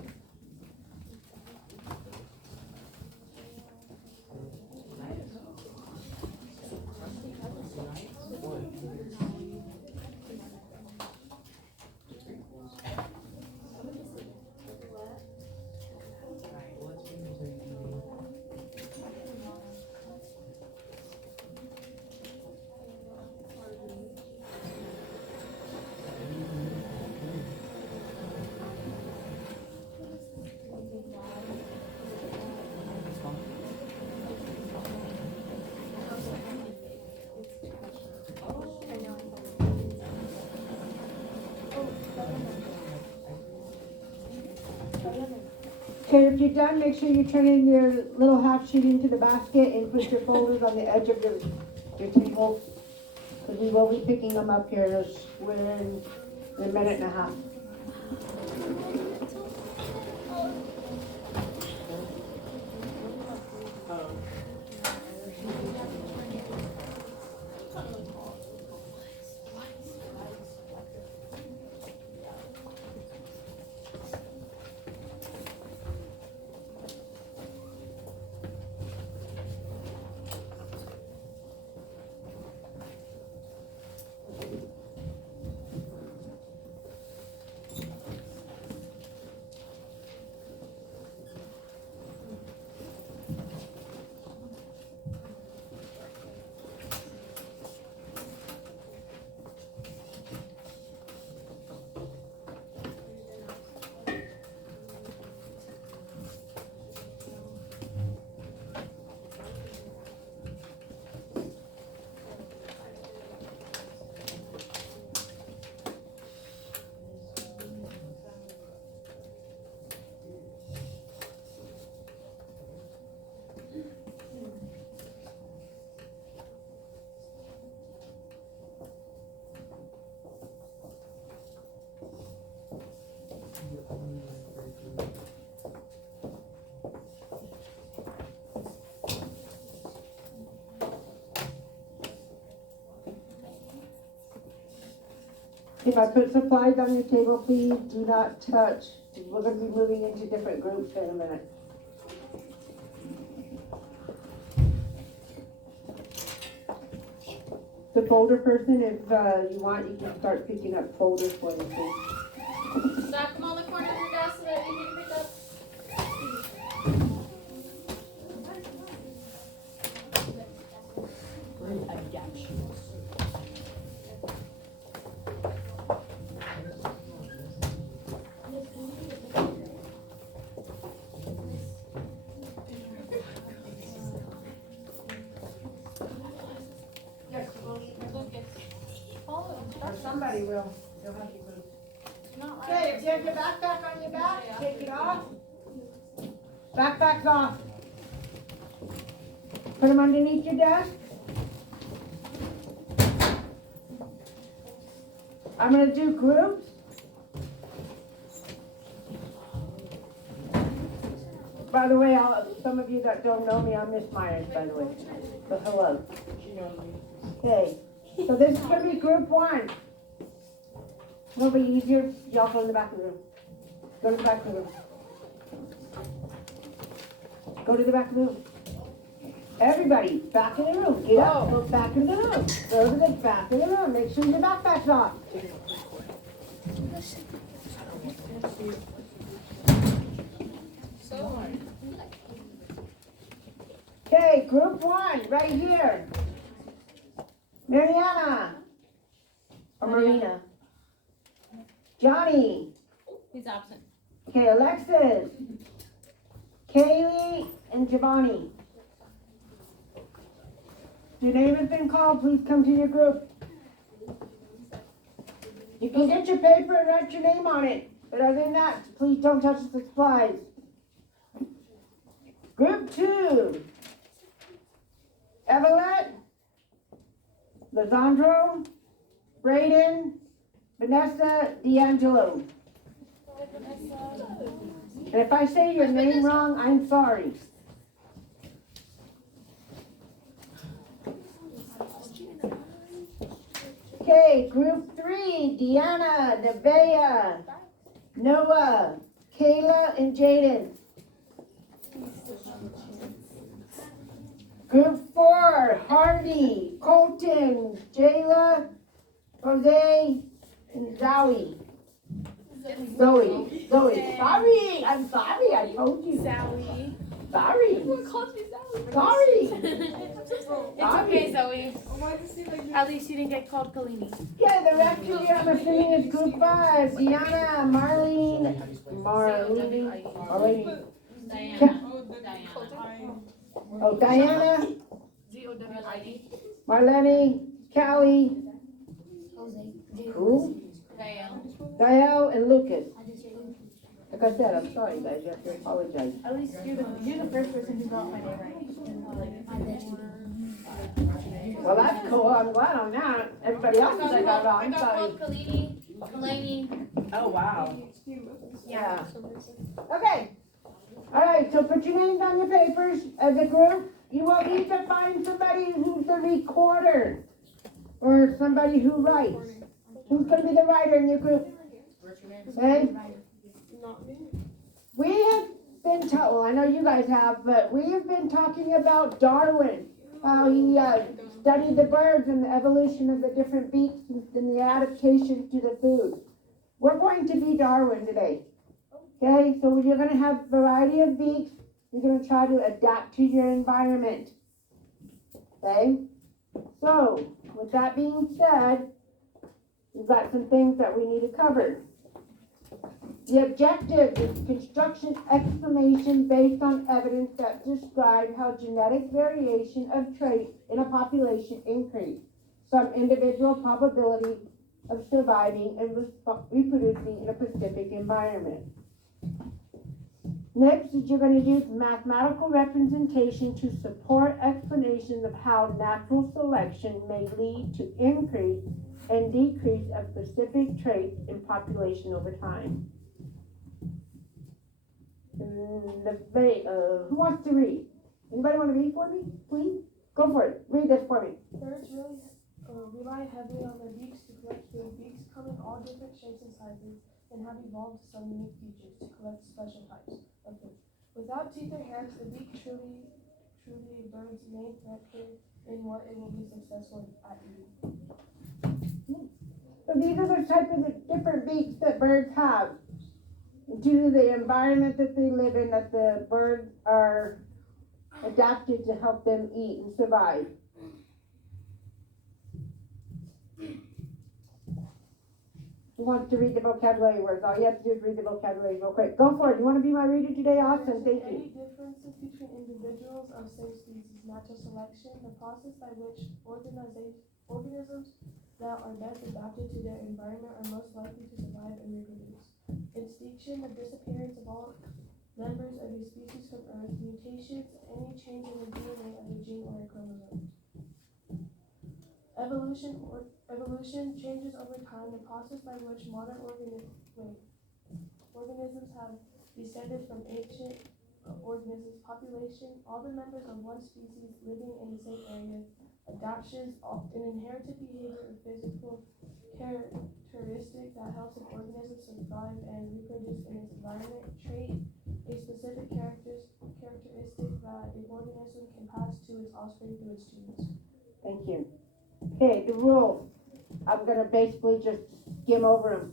Okay, if you're done, make sure you turn in your little half sheet into the basket and put your folders on the edge of your table. Because we will be picking them up here in a minute and a half. If I put supplies on your table, please do not touch. We're gonna be moving into different groups in a minute. The folder person, if you want, you can start picking up folders for me, please. Stack them on the corner of your desk so that you can pick up. Or somebody will. They'll have to move. Not like- Okay, if you have your backpack on your back, take it off. Backpack's off. Put them underneath your desk. I'm gonna do groups. By the way, some of you that don't know me, I'm Miss Myers, by the way. So hello. Okay, so this is gonna be group one. It'll be easier, y'all go in the back of the room. Go to the back of the room. Go to the back of the room. Everybody, back in the room. Get up, go back in the room. Go to the back of the room. Make sure your backpack's off. Okay, group one, right here. Mariana. Or Marina. Johnny. He's absent. Okay, Alexis. Kaylee and Giovanni. If your name has been called, please come to your group. You can get your paper and write your name on it. But other than that, please don't touch the supplies. Group 2, Evelette, Lizandro, Braden, Vanessa, D'Angelo. And if I say your name wrong, I'm sorry. Okay, group 3, Deanna, Nevaeh, Noah, Kayla, and Jaden. Group 4, Harvey, Colton, Jayla, Jose, and Zoe. Zoe. Sorry, I'm sorry, I told you. Zoe. Sorry. Everyone calls me Zoe. Sorry. It's okay, Zoe. At least you didn't get called Kalini. Okay, the rest of you, I'm assuming is group 5. Deanna, Marlene, Diana. oh, Diana, G-O-W-I-D. Marlene, Callie, who? Gael. Gael, and Lucas. Like I said, I'm sorry, guys, you have to apologize. At least you're the first person who got my name right. Well, that's cool, I'm glad on that. Everybody else I got wrong, I I'm got sorry. called Kalini, Kalani. Oh, wow. Yeah. Okay. All right, so put your names on your papers as a group. You will need to find somebody who's the recorder or somebody who writes. Who's going to be the writer in your group? Okay? We have been well, I know you guys have, but we have been talking about Darwin. How he studied the birds and the evolution of the different beaks and the adaptation to the food. We're going to be Darwin today. Okay, so you're going to have a variety of beaks. You're going to try to adapt to your environment. Okay, so with that being said, we've got some things that we need to cover. The objective is construction explanation based on evidence that describe how genetic variation of traits in a population increase some individual probability of surviving and reproducing in a specific environment. Next is you're going to use mathematical representation to support explanations of how natural selection may lead to increase and decrease of specific traits in population over time. Who wants to read? Anybody want to read for me, please? Go for it. Read this for me. Birds rely heavily on their beaks to collect food. Beaks come in all different shapes and sizes and have evolved some unique features to collect special types of food. Without teeth or hairs, the beak truly a bird's main factor in what it will be successful at eating. So these are the type of the different beaks that birds have due to the environment that they live in, that the birds are adapted to help them eat and survive. Who wants to read the vocabulary words? All you have to do is read the vocabulary real quick. Go for it. You want to be my reader today? Awesome. Thank you. Any differences between individuals of same species, natural selection, the process by which organisms that are best adapted to their environment are most likely to survive and reproduce. Extinction, the disappearance of all members of a species from Earth. Mutations, any change in the DNA of a gene or a chromosome. Evolution changes over time, the process by which modern organisms have descended from ancient organisms. Population, all the members of one species living in the same area. Adaptations, an inherited behavior or physical characteristic that helps an organism survive and reproduce in its environment. Trait, a specific characteristic that an organism can pass to its offspring through its genes. Thank you. Okay, the rules. I'm going to basically just skim over them.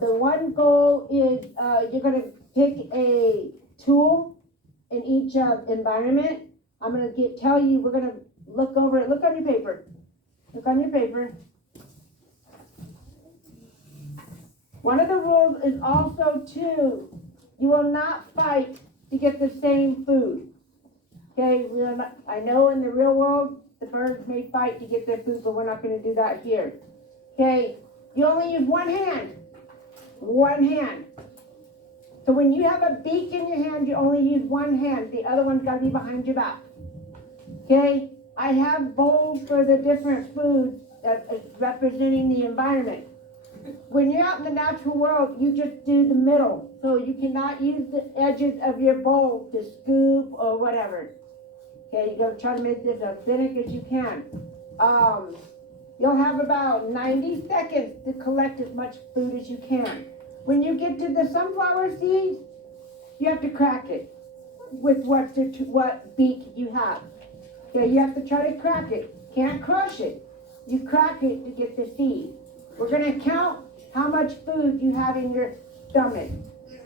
The one goal is you're going to pick a tool in each environment. I'm going to tell you, we're going to look over it. Look on your paper. Look on your paper. One of the rules is also too, you will not fight to get the same food. Okay, I know in the real world, the birds may fight to get their food, but we're not going to do that here. Okay, you only use one hand. One hand. So when you have a beak in your hand, you only use one hand, the other one's gotta be behind your back. Okay, I have bowls for the different foods representing the environment. When you're out in the natural world, you just do the middle, so you cannot use the edges of your bowl to scoop or whatever. Okay, you're gonna try to make this as authentic as you can. You'll have about 90 seconds to collect as much food as you can. When you get to the sunflower seeds, you have to crack it with what beak you have. Okay, you have to try to crack it. Can't crush it. You crack it to get the seed. We're gonna count how much food you have in your stomach.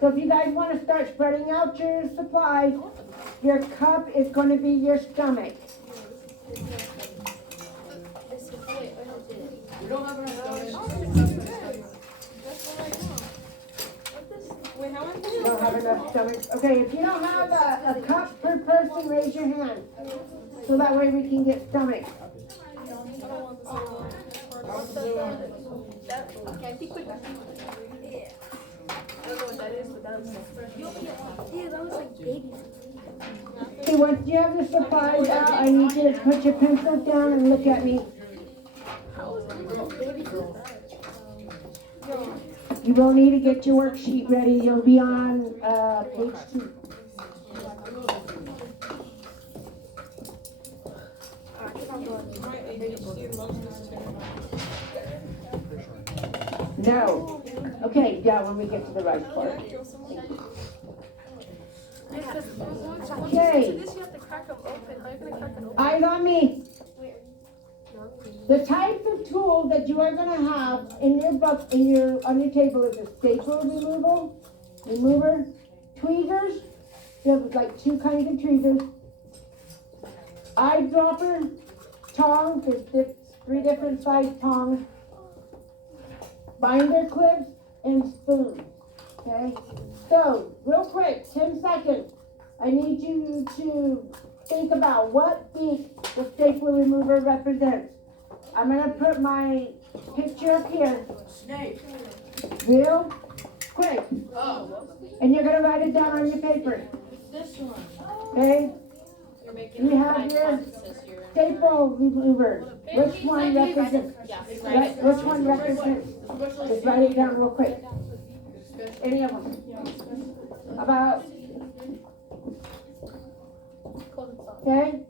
So if you guys want to start spreading out your supplies, your cup is going to be your stomach. We don't have enough stomach. You don't have enough stomach. Okay, if you don't have a cup per person, raise your hand. So that way we can get stomach. Okay, once you have the supplies out, I need you to put your pencils down and look at me. You will need to get your worksheet ready. You'll be on page 2. No. Okay, yeah, when we get to the right part. Okay. Eyes on me. The types of tools that you are going to have in your book, on your table is a staple remover, tweezers. You have like 2 kinds of tweezers. Eyedropper, tongs. There's 3 different size tongs. Binder clips and spoons. Okay. So real quick, 10 seconds. I need you to think about what beak the staple remover represents. I'm going to put my picture up here. Snake. Real quick. Oh. And you're going to write it down on your paper. This one. Okay? You're making You have your staple remover. Which one represents? Which one represents? Just write it down real quick. Any of them. About. Okay?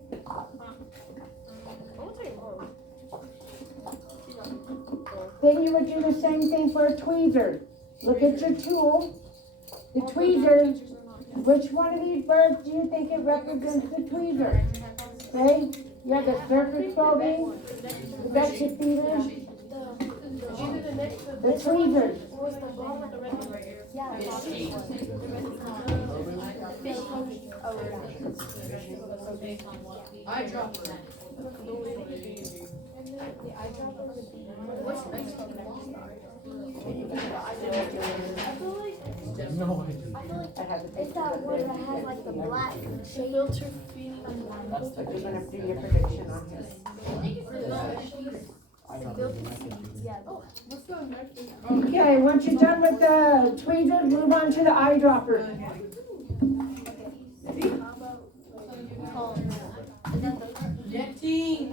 Then you would do the same thing for a tweezer. Look at your tool. The tweezer, which one of these birds do you think it represents the tweezer? Okay? You have the surface probing, the vector feeders, the tweezers. I dropped it. No, I didn't. It's that one that has like the black filter feeding on the That's the You're gonna do your prediction on this. Okay, once you're done with the tweezers, move on to the eyedropper. Jetting.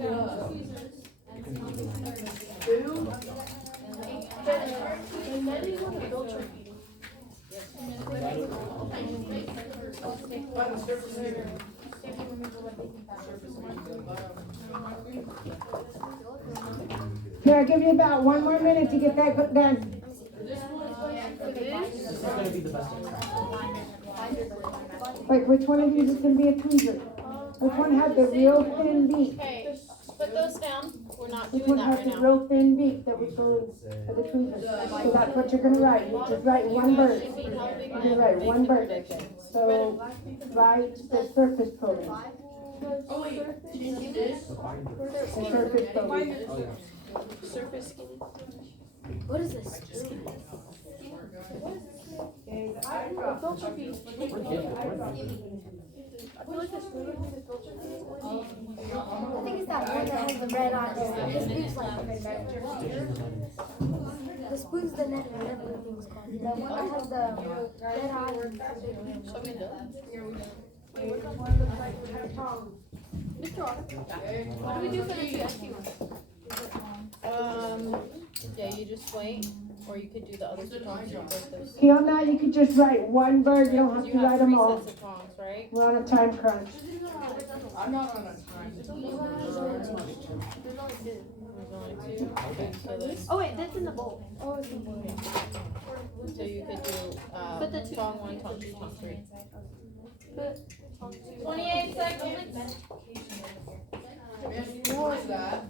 Okay, I'll give you about 1 more minute to get that done. This is gonna be the best. Like, which one of these is gonna be a tweezer? Which one has the real thin beak? Okay, put those down. We're not Which doing one that has right the now. real thin beak that we go as a tweezer? So that's what you're gonna write. You just write one bird. You're gonna write one bird. So write the surface probing. Oh wait, did you see this? The surface probing. Oh, yeah. surface skinny. What is this? Okay, the eyedropper. We're getting it. I think it's that one that has the red on it. The spoon's like the spoon's the net, whatever the thing's called. The one that has the red on it. What do we do for the two empty ones? Yeah, you just wait, or you could do the other two tongs. Feel now you could just write one bird, you don't have You to write have them 3 all. sets of tongs, right? We're on a time crunch. I'm not on a time. There's only 2. Okay, so then, Oh wait, that's in the bowl. Oh, it's in the bowl. so you could do, But the two- tong 1, tong 2, tong 3. 28 seconds. What was that?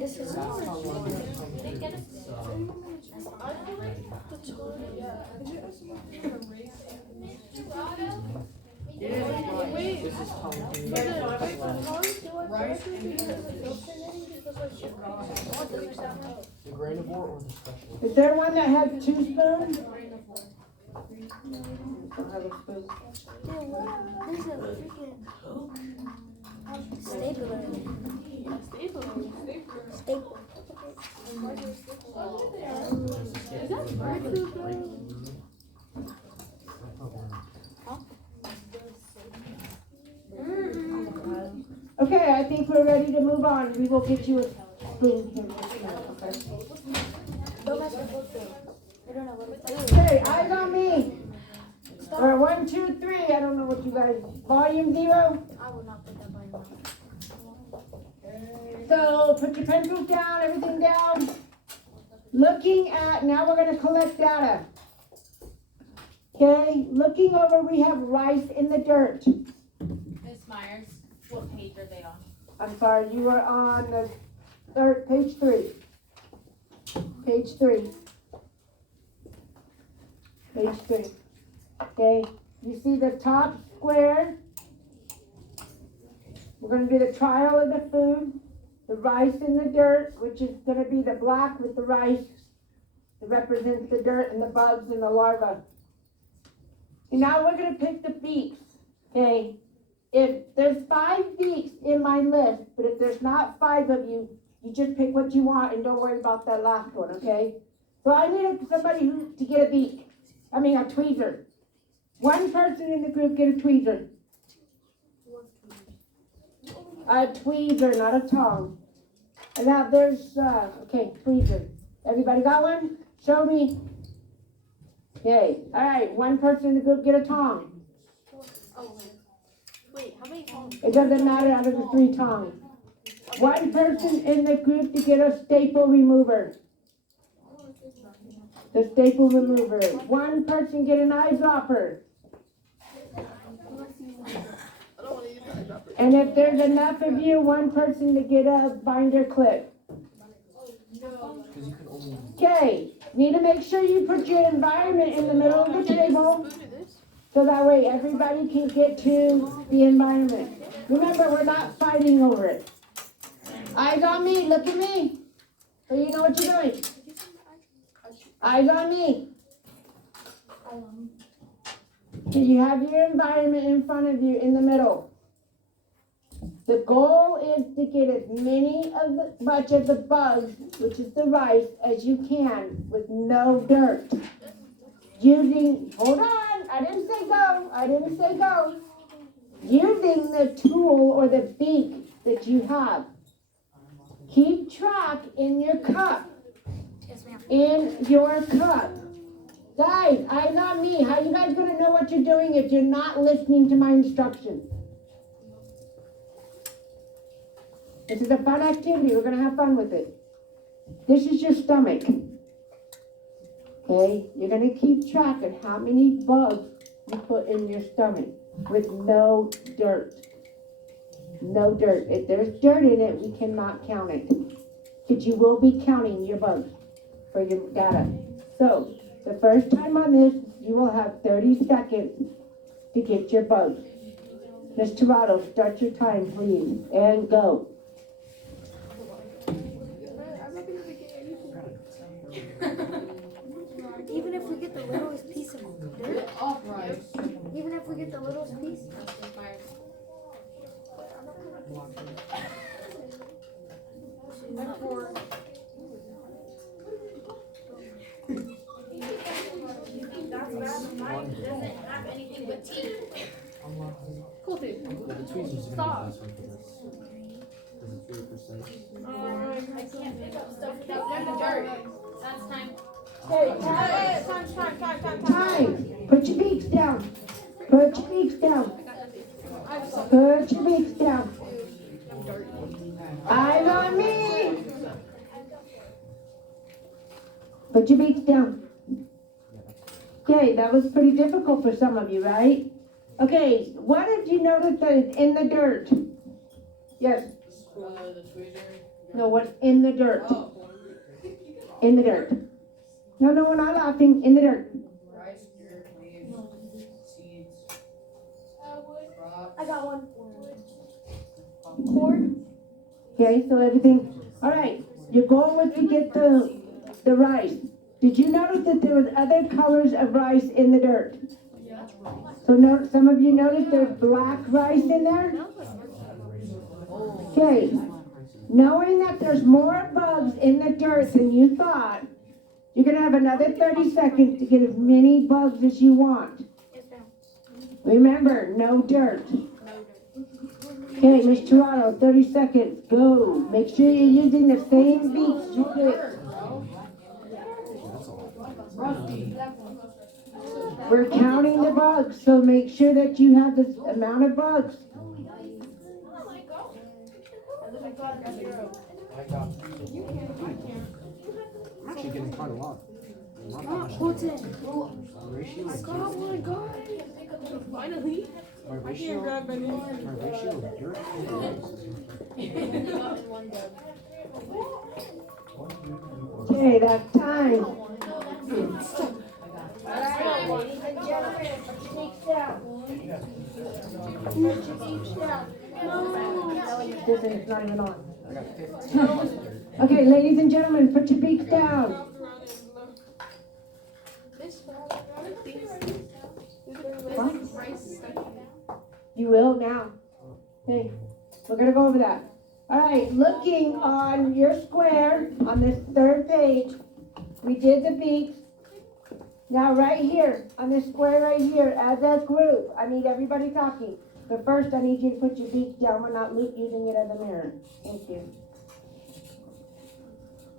This is This is Tom. Rice The granivore or the special? Is there one that has 2 spoons? Don't have a spoon. There's a freaking stapler. Staple. Is that bird food though? Okay, I think we're ready to move on. We will get you a spoon. Don't mess with both though. I don't know what it's Okay, eyes on me. Or 1, 2, 3. I don't know what you guys. Volume 0. I will not put that by my. So put your pencils down, everything down. Looking at, now we're gonna collect data. Okay, looking over, we have rice in the dirt. Miss Myers, what page are they on? I'm sorry, you are on the third, page 3. Page 3. Page 3. Okay, you see the top square? We're gonna do the trial of the food, the rice in the dirt, which is gonna be the black with the rice. It represents the dirt and the bugs and the larvae. And now we're gonna pick the beaks, okay? If there's 5 beaks in my list, but if there's not 5 of you, you just pick what you want and don't worry about that last one, okay? So I need somebody to get a beak. I mean a tweezer. One person in the group get a tweezer. A tweezer, not a tongue. And now there's, okay, tweezer. Everybody got one? Show me. Okay, all right, one person in the group get a tongue. Oh wait, how many tongs? It doesn't matter out of the 3 tongues. One person in the group to get a staple remover. The staple remover. One person get an eyedropper. And if there's enough of you, one person to get a binder clip. Because you can only. Okay, need to make sure you put your environment in the middle of the table, so that way everybody can get to the environment. Remember, we're not fighting over it. Eyes on me, look at me, so you know what you're doing. Eyes on me. Okay, you have your environment in front of you in the middle. The goal is to get as much of the bugs, which is the rice, as you can with no dirt. Hold on, I didn't say go. Using the tool or the beak that you have. Keep track in your cup. Yes, ma'am. In your cup. Guys, eyes on me. How you guys gonna know what you're doing if you're not listening to my instructions? This is a fun activity. We're gonna have fun with it. This is your stomach. Okay? You're gonna keep track of how many bugs you put in your stomach with no dirt. No dirt. If there's dirt in it, we cannot count it. But you will be counting your bugs for your data. So, the first time on this, you will have 30 seconds to get your bugs. Ms. Tirado, start your time, please, and go. Even if we get the littlest piece Doesn't have anything but teeth. Cool dude. Yeah, the tweezers are gonna be the best one for this. Because it's 3%. I can't pick up stuff without getting dirt. That's time. Okay, time. Put your beaks down. Put your beaks down. Put your beaks down. Eyes on me. Put your beaks down. Okay, that was pretty difficult for some of you, right? Okay, what did you notice that is in the dirt? Yes. The tweezer. No, what's in the dirt? Oh. In the dirt. No, we're not laughing. In the dirt. Rice, dirt, leaves, seeds, rock. I got one. Cord. Okay, so everything. All right, your goal was to get the rice. Did you notice that there was other colors of rice in the dirt? So no, some of you noticed there's black rice in there? Okay, knowing that there's more bugs in the dirt than you thought, you're gonna have another 30 seconds to get as many bugs as you want. Remember, no dirt. Okay, Miss Toronto, 30 seconds, go. Make sure you're using the same beaks you picked. We're counting the bugs, so make sure that you have this amount of bugs. I'm actually getting quite a lot. What's it? Ratio is Oh my god. Finally. my ratio of dirt and rice is Okay, that's time. This is not even on. I got 15. Okay, ladies and gentlemen, put your beaks down. You will now. Okay, we're gonna go over that. All right, looking on your square, on this third page, we did the beaks. Now right here, on this square right here, as a group, I need everybody talking. But first, I need you to put your beaks down. We're not using it as a mirror. Thank you.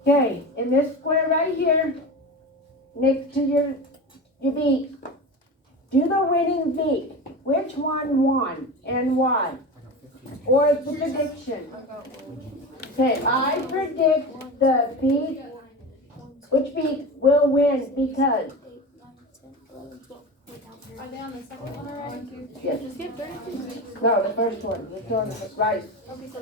Okay, in this square right here, next to your beak, do the winning beak. Which one won and why? Or the prediction. Okay, I predict the beak, which beak will win because. Are they on the second one already? Yes. Just get 32. No, the first one. This one is rice. Okay, so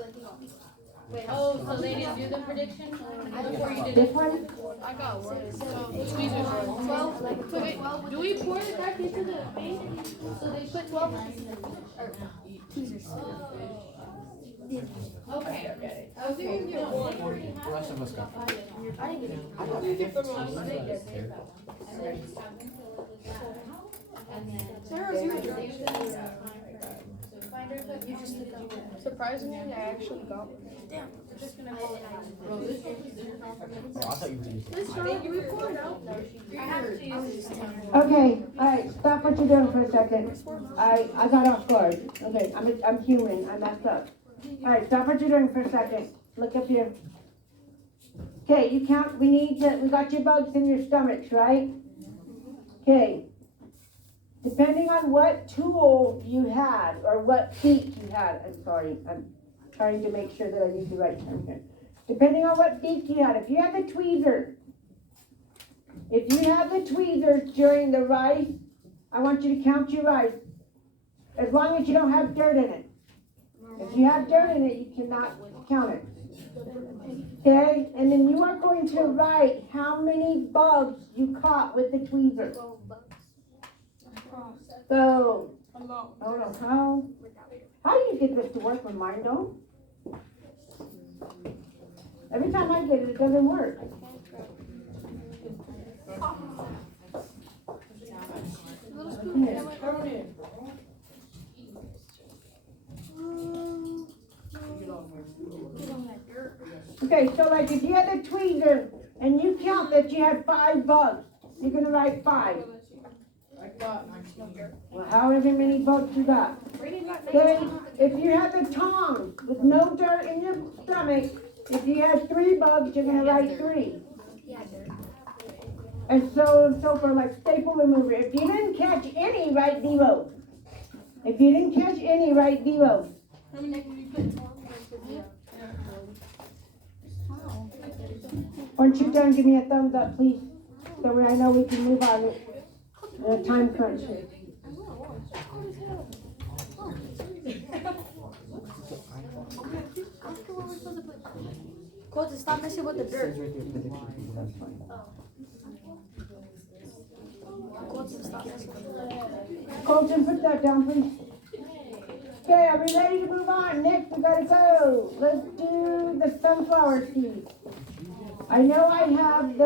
wait, oh, so they didn't do the prediction before you did This it? one? I got one. So, wait, do we pour it back into the thing? So they put 12 Okay. I was thinking you The rest of us got 15. I got 15. Sarah's your Surprisingly, I actually got one. Oh, I thought you were using Okay, all right, stop what you're doing for a second. I got off guard. Okay, I'm human, I messed up. All right, stop what you're doing for a second. Look up here. Okay, you count, we got your bugs in your stomachs, right? Okay. Depending on what tool you had, or what beak you had, I'm sorry, I'm trying to make sure that I use the right term here. Depending on what beak you had, if you had the tweezer, during the rice, I want you to count your rice, as long as you don't have dirt in it. If you have dirt in it, you cannot count it. Okay, and then you are going to write how many bugs you caught with the tweezer. So, I don't know, how do you get this to work when mine don't? Every time I get it, it doesn't work. Okay, so like if you had a tweezer and you count that you had 5 bugs, you're gonna write 5. I got 19. Well, however many bugs you got. Okay, if you have the tongs with no dirt in your stomach, if you had 3 bugs, you're gonna write 3. And so forth, like staple remover. If you didn't catch any, write 0. If you didn't catch any, write 0. Once you're done, give me a thumbs up, please. So I know we can move on. A time crunch. Colton, stop messing with the dirt. Colton, stop messing with the dirt. Colton, put that down, please. Okay, are we ready to move on? Next, we gotta go. Let's do the sunflower seeds. I know I have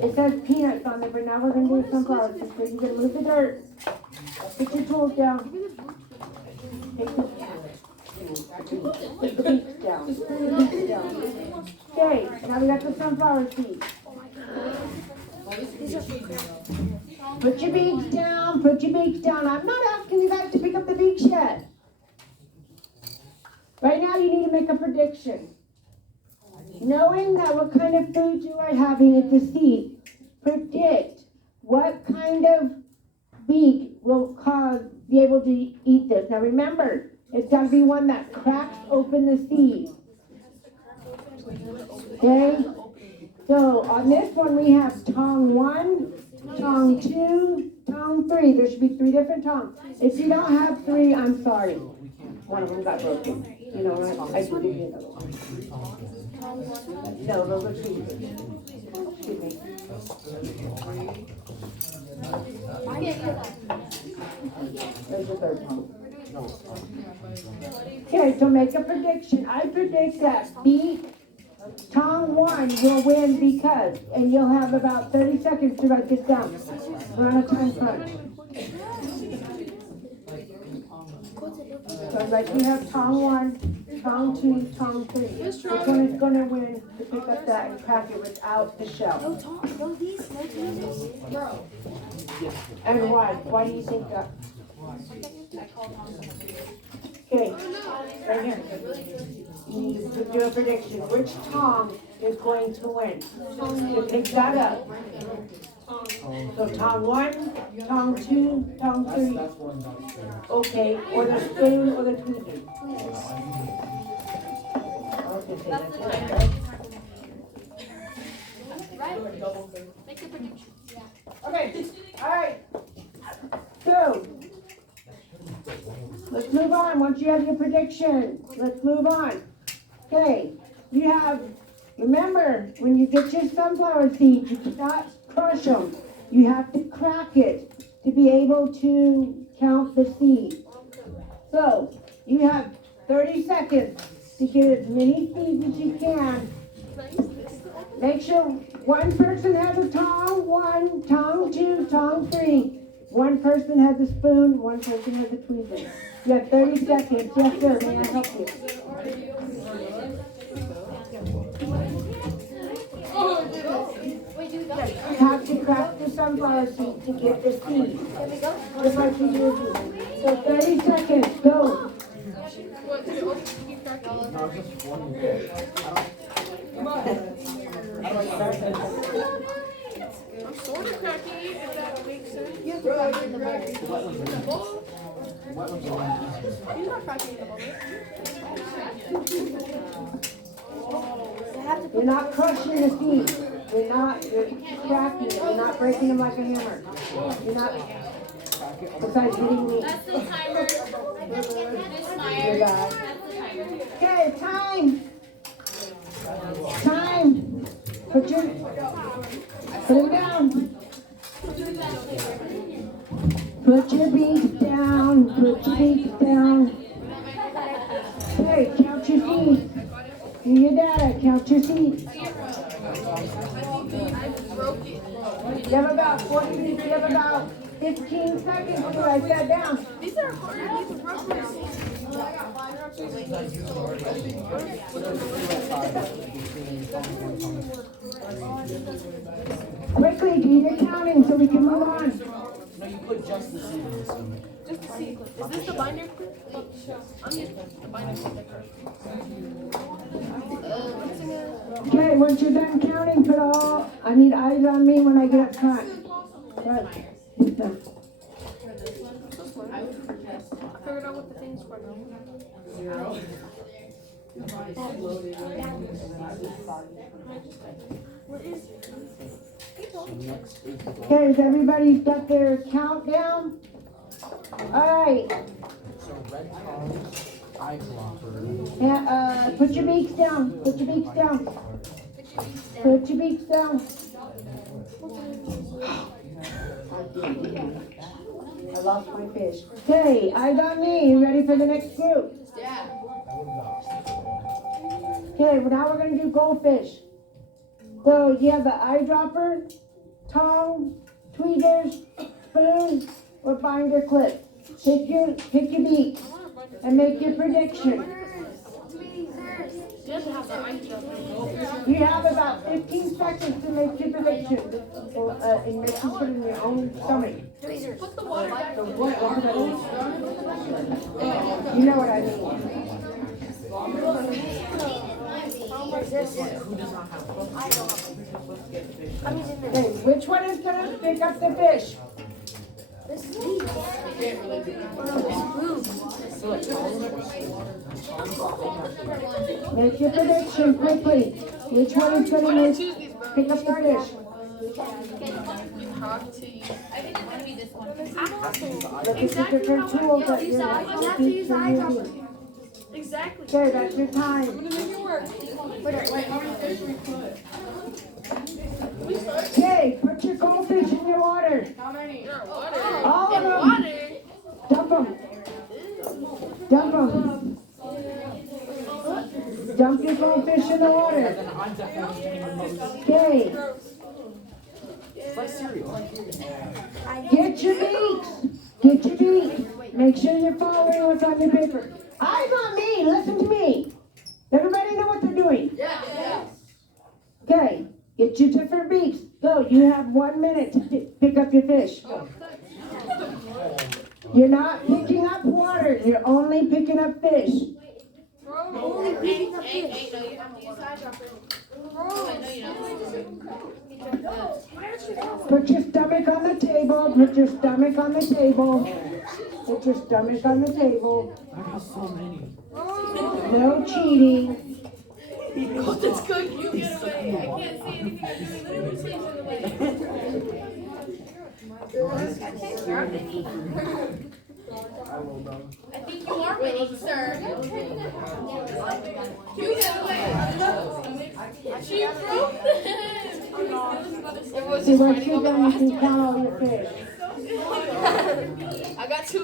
it says peanuts on there, but now we're gonna do sunflower seeds. So you're gonna move the dirt. Put your tools down. Take the beaks down. Put the beaks down. Okay, now we got the sunflower seeds. Put your beaks down, put your beaks down. I'm not asking you guys to pick up the beaks yet. Right now you need to make a prediction. Knowing that what kind of food you are having at the seed, predict what kind of beak will be able to eat this. Now remember, it's got to be one that cracks open the seed. Okay? So on this one we have tong 1, tong 2, tong 3. There should be 3 different tongs. If you don't have 3, I'm sorry. One of them got broken. You know, I can give you another one. No, those are 2. Excuse me. There's the 3rd tong. Okay, so make a prediction. I predict that tong 1 will win because, and you'll have about 30 seconds to write this down. We're on a time crunch. So like we have tong 1, tong 2, tong 3. Which one is going to win to pick up that and crack it without the shell? No these, no these. Bro. And why? Why do you think that? Okay, right here. You need to do a prediction. Which tong is going to win? So pick that up. So tong 1, tong 2, tong 3. Okay, or the spoon or the tweezer. Okay, say That's the that. timer. Right? Make a prediction. Okay, all right. So, let's move on. Once you have your prediction, let's move on. Okay, you have, remember, when you get your sunflower seeds, you cannot crush them. You have to crack it to be able to count the seeds. So, you have 30 seconds to get as many seeds as you can. Make sure one person has a tong 1, tong 2, tong 3. One person has a spoon, one person has a tweezer. You have 30 seconds. Yes, sir. May I help you? You have to crack the sunflower seed to get the seed. Just like you do. So 30 seconds. Go. I'm sort of cracking it, if that makes sense. You have to crack it in the bowl. He's not cracking in the bubble. You have to You're not crushing the seed. You're cracking it. You're not breaking them like a hammer. You're not, besides hitting me. That's the timer. Miss You're Myers. bad. That's the timer. Okay, time. Time. Put them down. Put your beaks down. Put your beaks down. Okay, count your feet. Do your data. Count your feet. You have about 40 minutes. You have about 15 seconds to write that down. These are hard. These are rough. Quickly, do your counting so we can move on. No, you put just the seed in this one. Just to see. Is this the binder clip? I'm getting the binder clip. Okay, once you're done counting, put all, I need eyes on me when I get up front. Right. I figured out what the things were. What is it? Okay, has everybody got their countdown? Alright, So red colors, eye blocker. yeah, put your beaks down, put your beaks down. Put your beaks down. I lost my fish. Okay, eyes on me, you ready for the next group? Yeah. Okay, well, now we're gonna do goldfish. So you have the eyedropper, tongue, tweezers, spoon, or binder clip. Pick your beak and make your prediction. You have about 15 seconds to make your prediction, and make you put it in your own stomach. Put the water back. You know what I mean. Who does not have one? Okay, which one is gonna pick up the fish? Make your prediction quickly. Which one is gonna pick up the fish? I think it's gonna be this one. Look at the different tools that you're using. Exactly. Okay, that's your time. Okay, put your goldfish in your water. How many? All of them. Dump them. Dump them. Dump your goldfish in the water. Then I'm definitely getting the most. Okay, It's like cereal. get your beaks. Get your beaks. Make sure you're following what's on your paper. Eyes on me, listen to me. Everybody know what they're doing? Yeah. Okay, get your different beaks. Go, you have 1 minute to pick up your fish. You're not picking up water, you're only picking up fish. Only picking up Hey, fish. no, you have to use eyedropper. No, you don't. Put your stomach on the table, put your stomach on the table. Put your stomach on the table. I have so many. No cheating. That's good. You get away. I can't see anything. I'm doing literally sleeps in the way. I can't grab any. I think you are winning, sir. You get away. She broke them. See, once you're done, you can count all your fish. I got 2.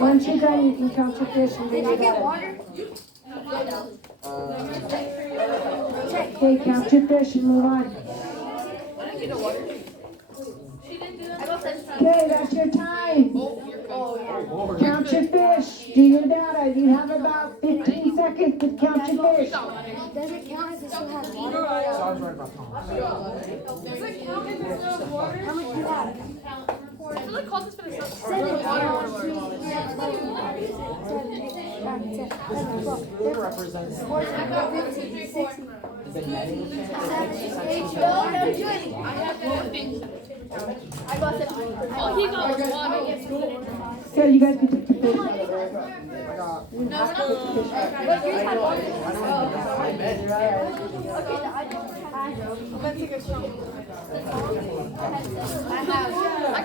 Once you're done, you can count your fish and then you're done. Okay, count your fish and move on. Okay, that's your time. Count your fish. Do your data. You have about 15 seconds to count your fish. Does it count if it still has water? So I was right about Tom. How much do that? I feel like Colton's gonna stop. 7, 8, 9, 10, 11, 12, River represents. 14, 15, 16, Is it netting? 7, 8, 9, No, Judy. I have that. I got 7. All he got was water. Okay, you guys can take the fish out of there. I got. You have to take the fish out. But yours had water. I bet. Okay, I don't have. I'm gonna take a shot. I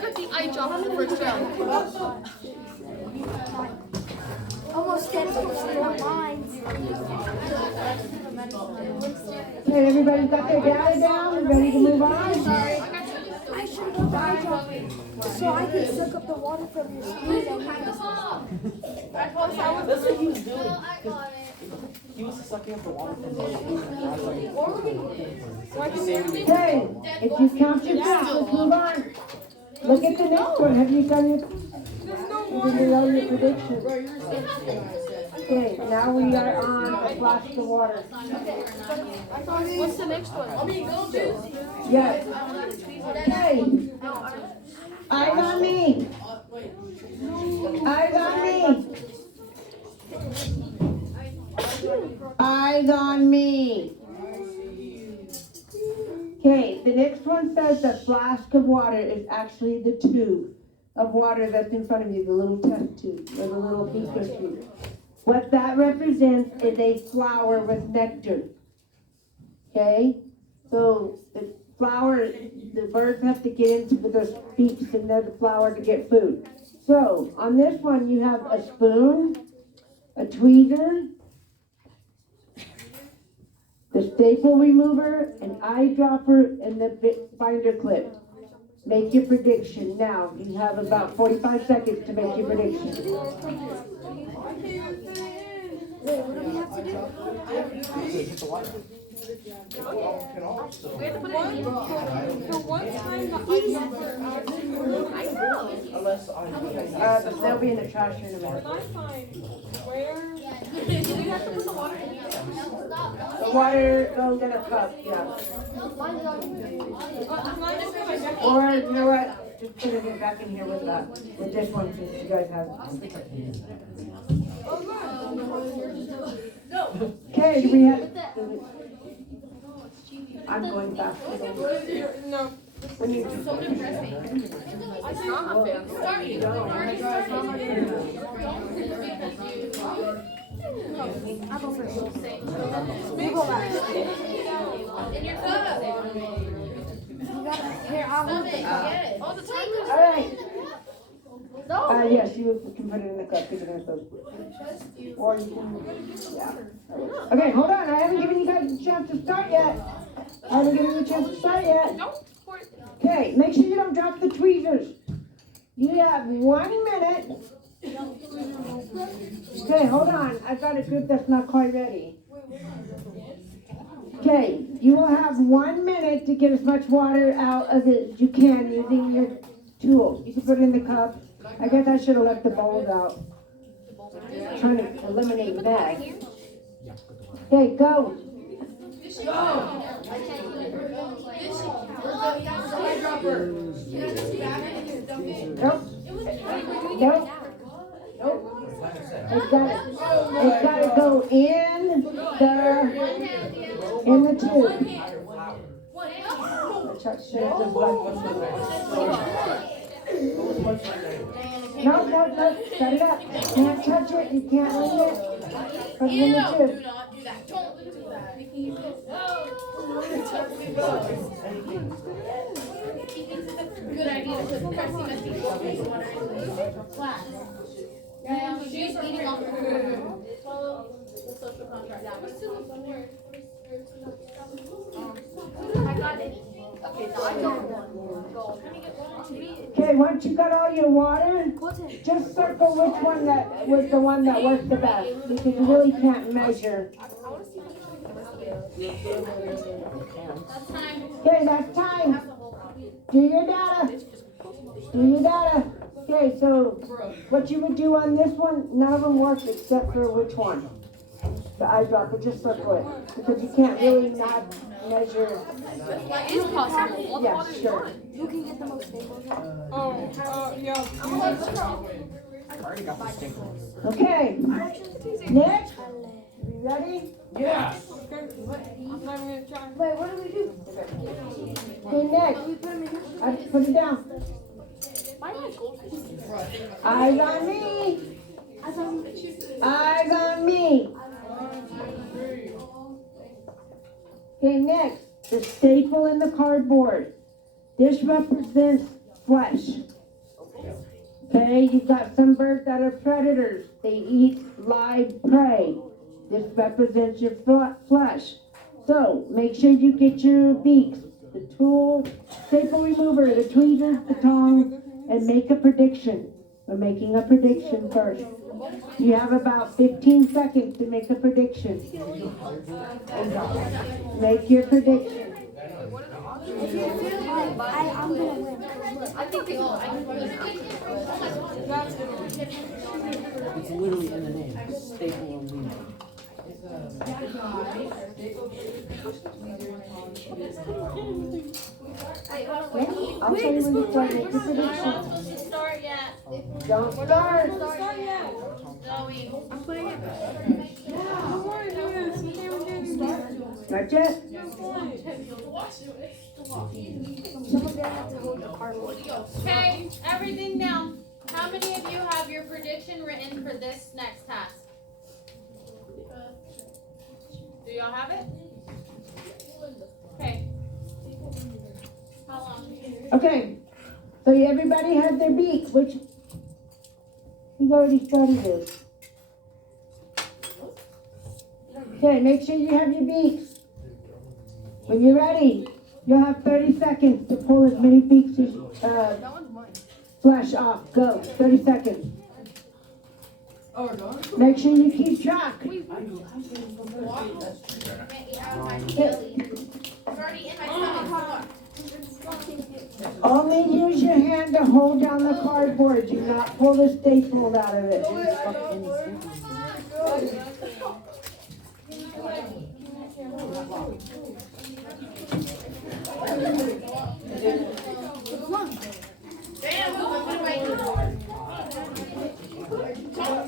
got the eye drop in the first round. Almost 10% of mine. Okay, everybody's got their data down, ready to move on? I should have put the eye drop so I can suck up the water from your spoon and That's what he was doing. He was sucking up the water from the. Okay, if you count your fish, let's move on. Look at the next one, have you done your? can do all your predictions. Bro, you're so stupid. Okay, now we are on a flash of water. What's the next one? I mean, go do. Yes. Okay. Eyes on me. Eyes on me. Eyes on me. Okay, the next one says the flask of water is actually the tube of water that's in front of you, the little test tube, or the little beaker tube. What that represents is a flower with nectar. Okay? So the flower, the birds have to get into those beaks and there's the flower to get food. So on this one you have a spoon, a tweezer, the staple remover, an eyedropper, and the binder clip. Make your prediction now. You have about 45 seconds to make your prediction. Wait, what do we have to do? Hit the water. For one time, Unless But they'll be in the trash in a minute. do we have to put the water in? The water goes in a cup, yeah. Or, you know what, just put it back in here with that, with this one, since you guys have. Okay, do we have? I'm going back. No. When you do. So impress me. It's not a fan. Start you. Already started. I'll go first. You go last. In your cup. Here, I'll Stop hold it. it. Get it. All the time. All right, No. yes, you can put it in the cup, because it's those. Or you can, yeah. Okay, hold on, I haven't given you guys a chance to start yet. I haven't given you a chance to start yet. Don't pour it. Okay, make sure you don't drop the tweezers. You have 1 minute. Okay, hold on, I've got a group that's not quite ready. Okay, you will have 1 minute to get as much water out of it as you can using your tool. You can put it in the cup. I guess I should have left the bowls out. Trying to eliminate that. Okay, go. Nope. Nope. Nope. It's gotta go in the tube. Chuck should have just Nope, shut it up. You can't touch it, you can't leave it. Put it in the tube. Do not do that. Don't do that. Good idea to put Cressy messy water in the flat. Yeah, she's eating off the follow the social contract. I got it. Okay, now I got one. Go. Okay, once you got all your water, just circle which one that was the one that worked the best, because you really can't measure. That's time. Okay, that's time. Do your data. Do your data. Okay, so what you would do on this one, none of them work except for which one? The eyedropper, just circle it, because you can't really not measure. That is possible. Yeah, sure. You can get the most staples. Yeah. already got the sticker. Okay, Nick, you ready? Yeah. I'm not even gonna try. Wait, what do we do? Okay, Nick, We put them in here? put it down. Why not goldfish? Eyes on me. Eyes on me. Okay, next, the staple in the cardboard. This represents flesh. Okay, you've got some birds that are predators. They eat live prey. This represents your flesh. So, make sure you get your beaks, the tool, staple remover, the tweezers, the tongs, and make a prediction. We're making a prediction first. You have about 15 seconds to make a prediction. Make your prediction. I'm gonna win. I think it's all. It's literally in the name, staple and leave. I'll tell you when to start making predictions. Start yet. Don't start. Zoe. I'm putting it back. Not yet. Someone's gonna have to hold the cardboard. Okay, everything down. How many of you have your prediction written for this next task? Do y'all have it? Okay. How long? Okay, so everybody has their beaks, which, who's already started this? Okay, make sure you have your beaks. When you're ready, you'll have 30 seconds to pull as many beaks as, flash off, go, 30 seconds. Oh, we're going? Make sure you keep track. Get out of my belly. It's already in my stomach. Only use your hand to hold down the cardboard, do not pull the staple out of it.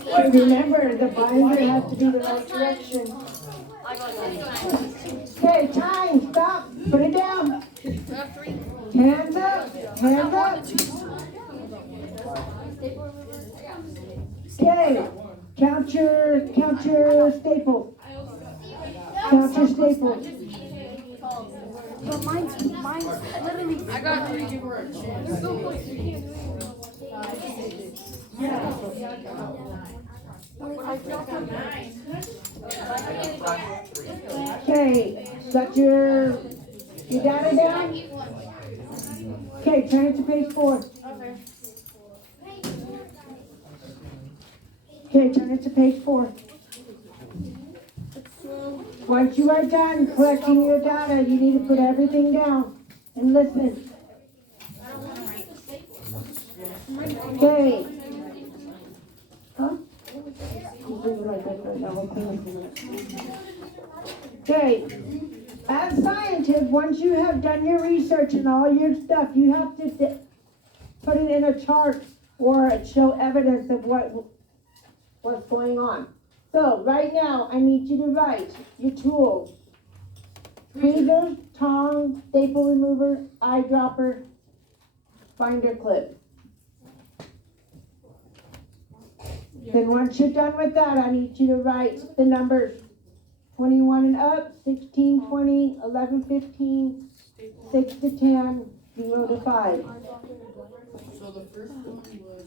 And remember, the binder has to be the right direction. Okay, time, stop, put it down. Hands up, hands up. Okay, count your staples. Count your staples. But mine's literally. I got 3 give her a chance. There's no point. You can't do Okay, got your data down? Okay, turn it to page 4. Okay, turn it to page 4. Once you are done collecting your data, you need to put everything down and listen. Okay. Huh? Okay. As scientists, once you have done your research and all your stuff, you have to put it in a chart or show evidence of what's going on. So right now, I need you to write your tools: tweezers, tongs, staple remover, eyedropper, binder clip. Then once you're done with that, I need you to write the numbers 21 and up, 16, 20, 11, 15, 6 to 10, 0 to 5. So the first one was.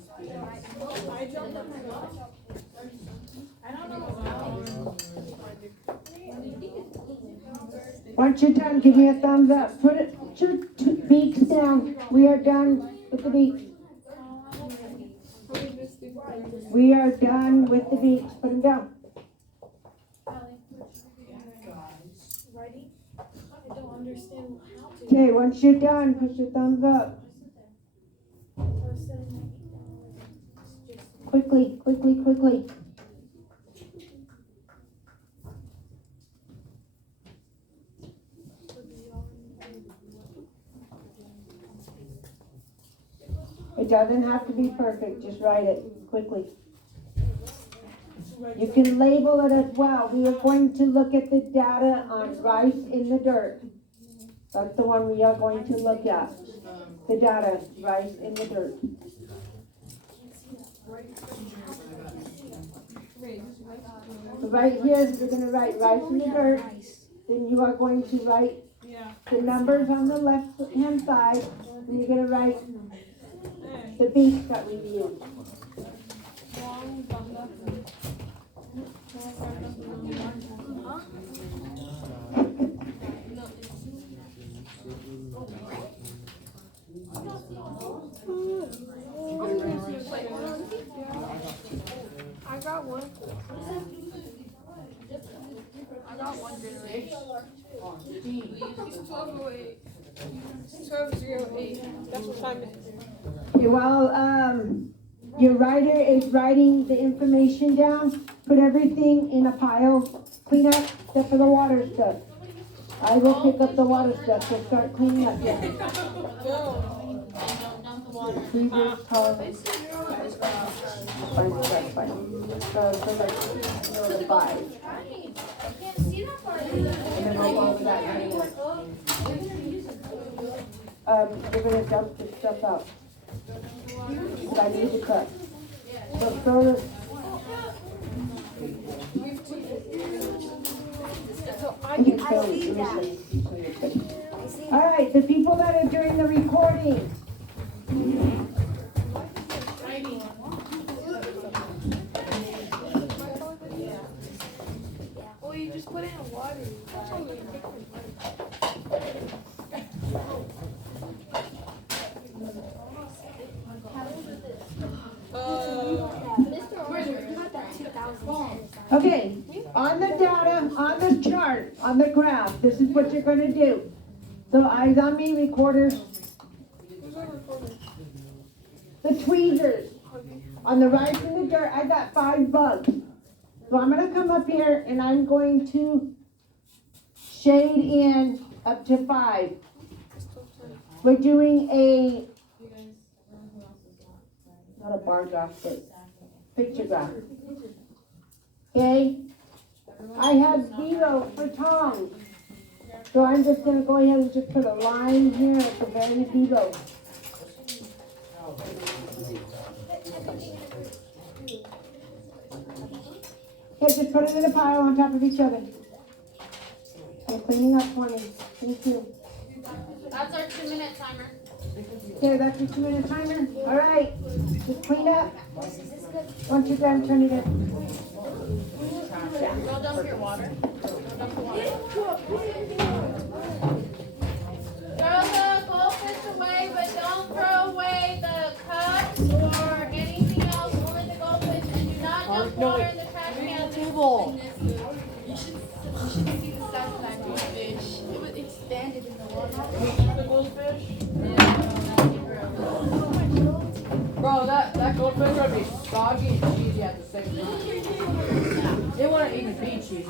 Once you're done, give me a thumbs up. Put your beaks down. We are done with the beaks. We are done with the beaks. Put them down. Okay, once you're done, put your thumbs up. Quickly, quickly, quickly. It doesn't have to be perfect, just write it quickly. You can label it as well. We are going to look at the data on rice in the dirt. That's the one we are going to look at. The data, rice in the dirt. So right here, you're going to write rice in the dirt. Then you are going to write the numbers on the left-hand side. And you're going to write the beaks that we used. I got one. I got one generation. 12:08. That's what time it is. Okay, while, your writer is writing the information down, put everything in a pile, clean up, except for the water stuff. I will pick up the water stuff, so start cleaning up, yeah. And don't dump the water. Freezer, towel. Fine, that's fine. So like, the 5, I can't see that far. and then we'll go over that in a minute. We're gonna dump this stuff out. I need to cut. So throw this, I you I film, see that. Teresa. I see. All right, the people that are doing the recording, Well, you just put it in water. That's all you okay, on the data, on the chart, on the graph, this is what you're gonna do. So eyes on me, recorders. The tweezers, on the right in the dirt, I got 5 bugs. So I'm gonna come up here and I'm going to shade in up to 5. We're doing a, not a bar graph, but picture graph. Okay? I have 0 for tongs. So I'm just gonna go ahead and just put a line here at the very below. Okay, just put it in a pile on top of each other. Okay, cleaning up for me. Thank you. That's our 2-minute timer. Okay, that's your 2-minute timer. All right, just clean up. Once you're done, turn it in. Go dump your water. Go dump the water. Throw the goldfish away, but don't throw away the cups or anything else or the goldfish. And do not dump water in the trash can. Table. You should see the size of that goldfish. It was expanded in the water. The goldfish? Bro, that goldfish would be soggy and cheesy at the same time. It wouldn't even be cheesy.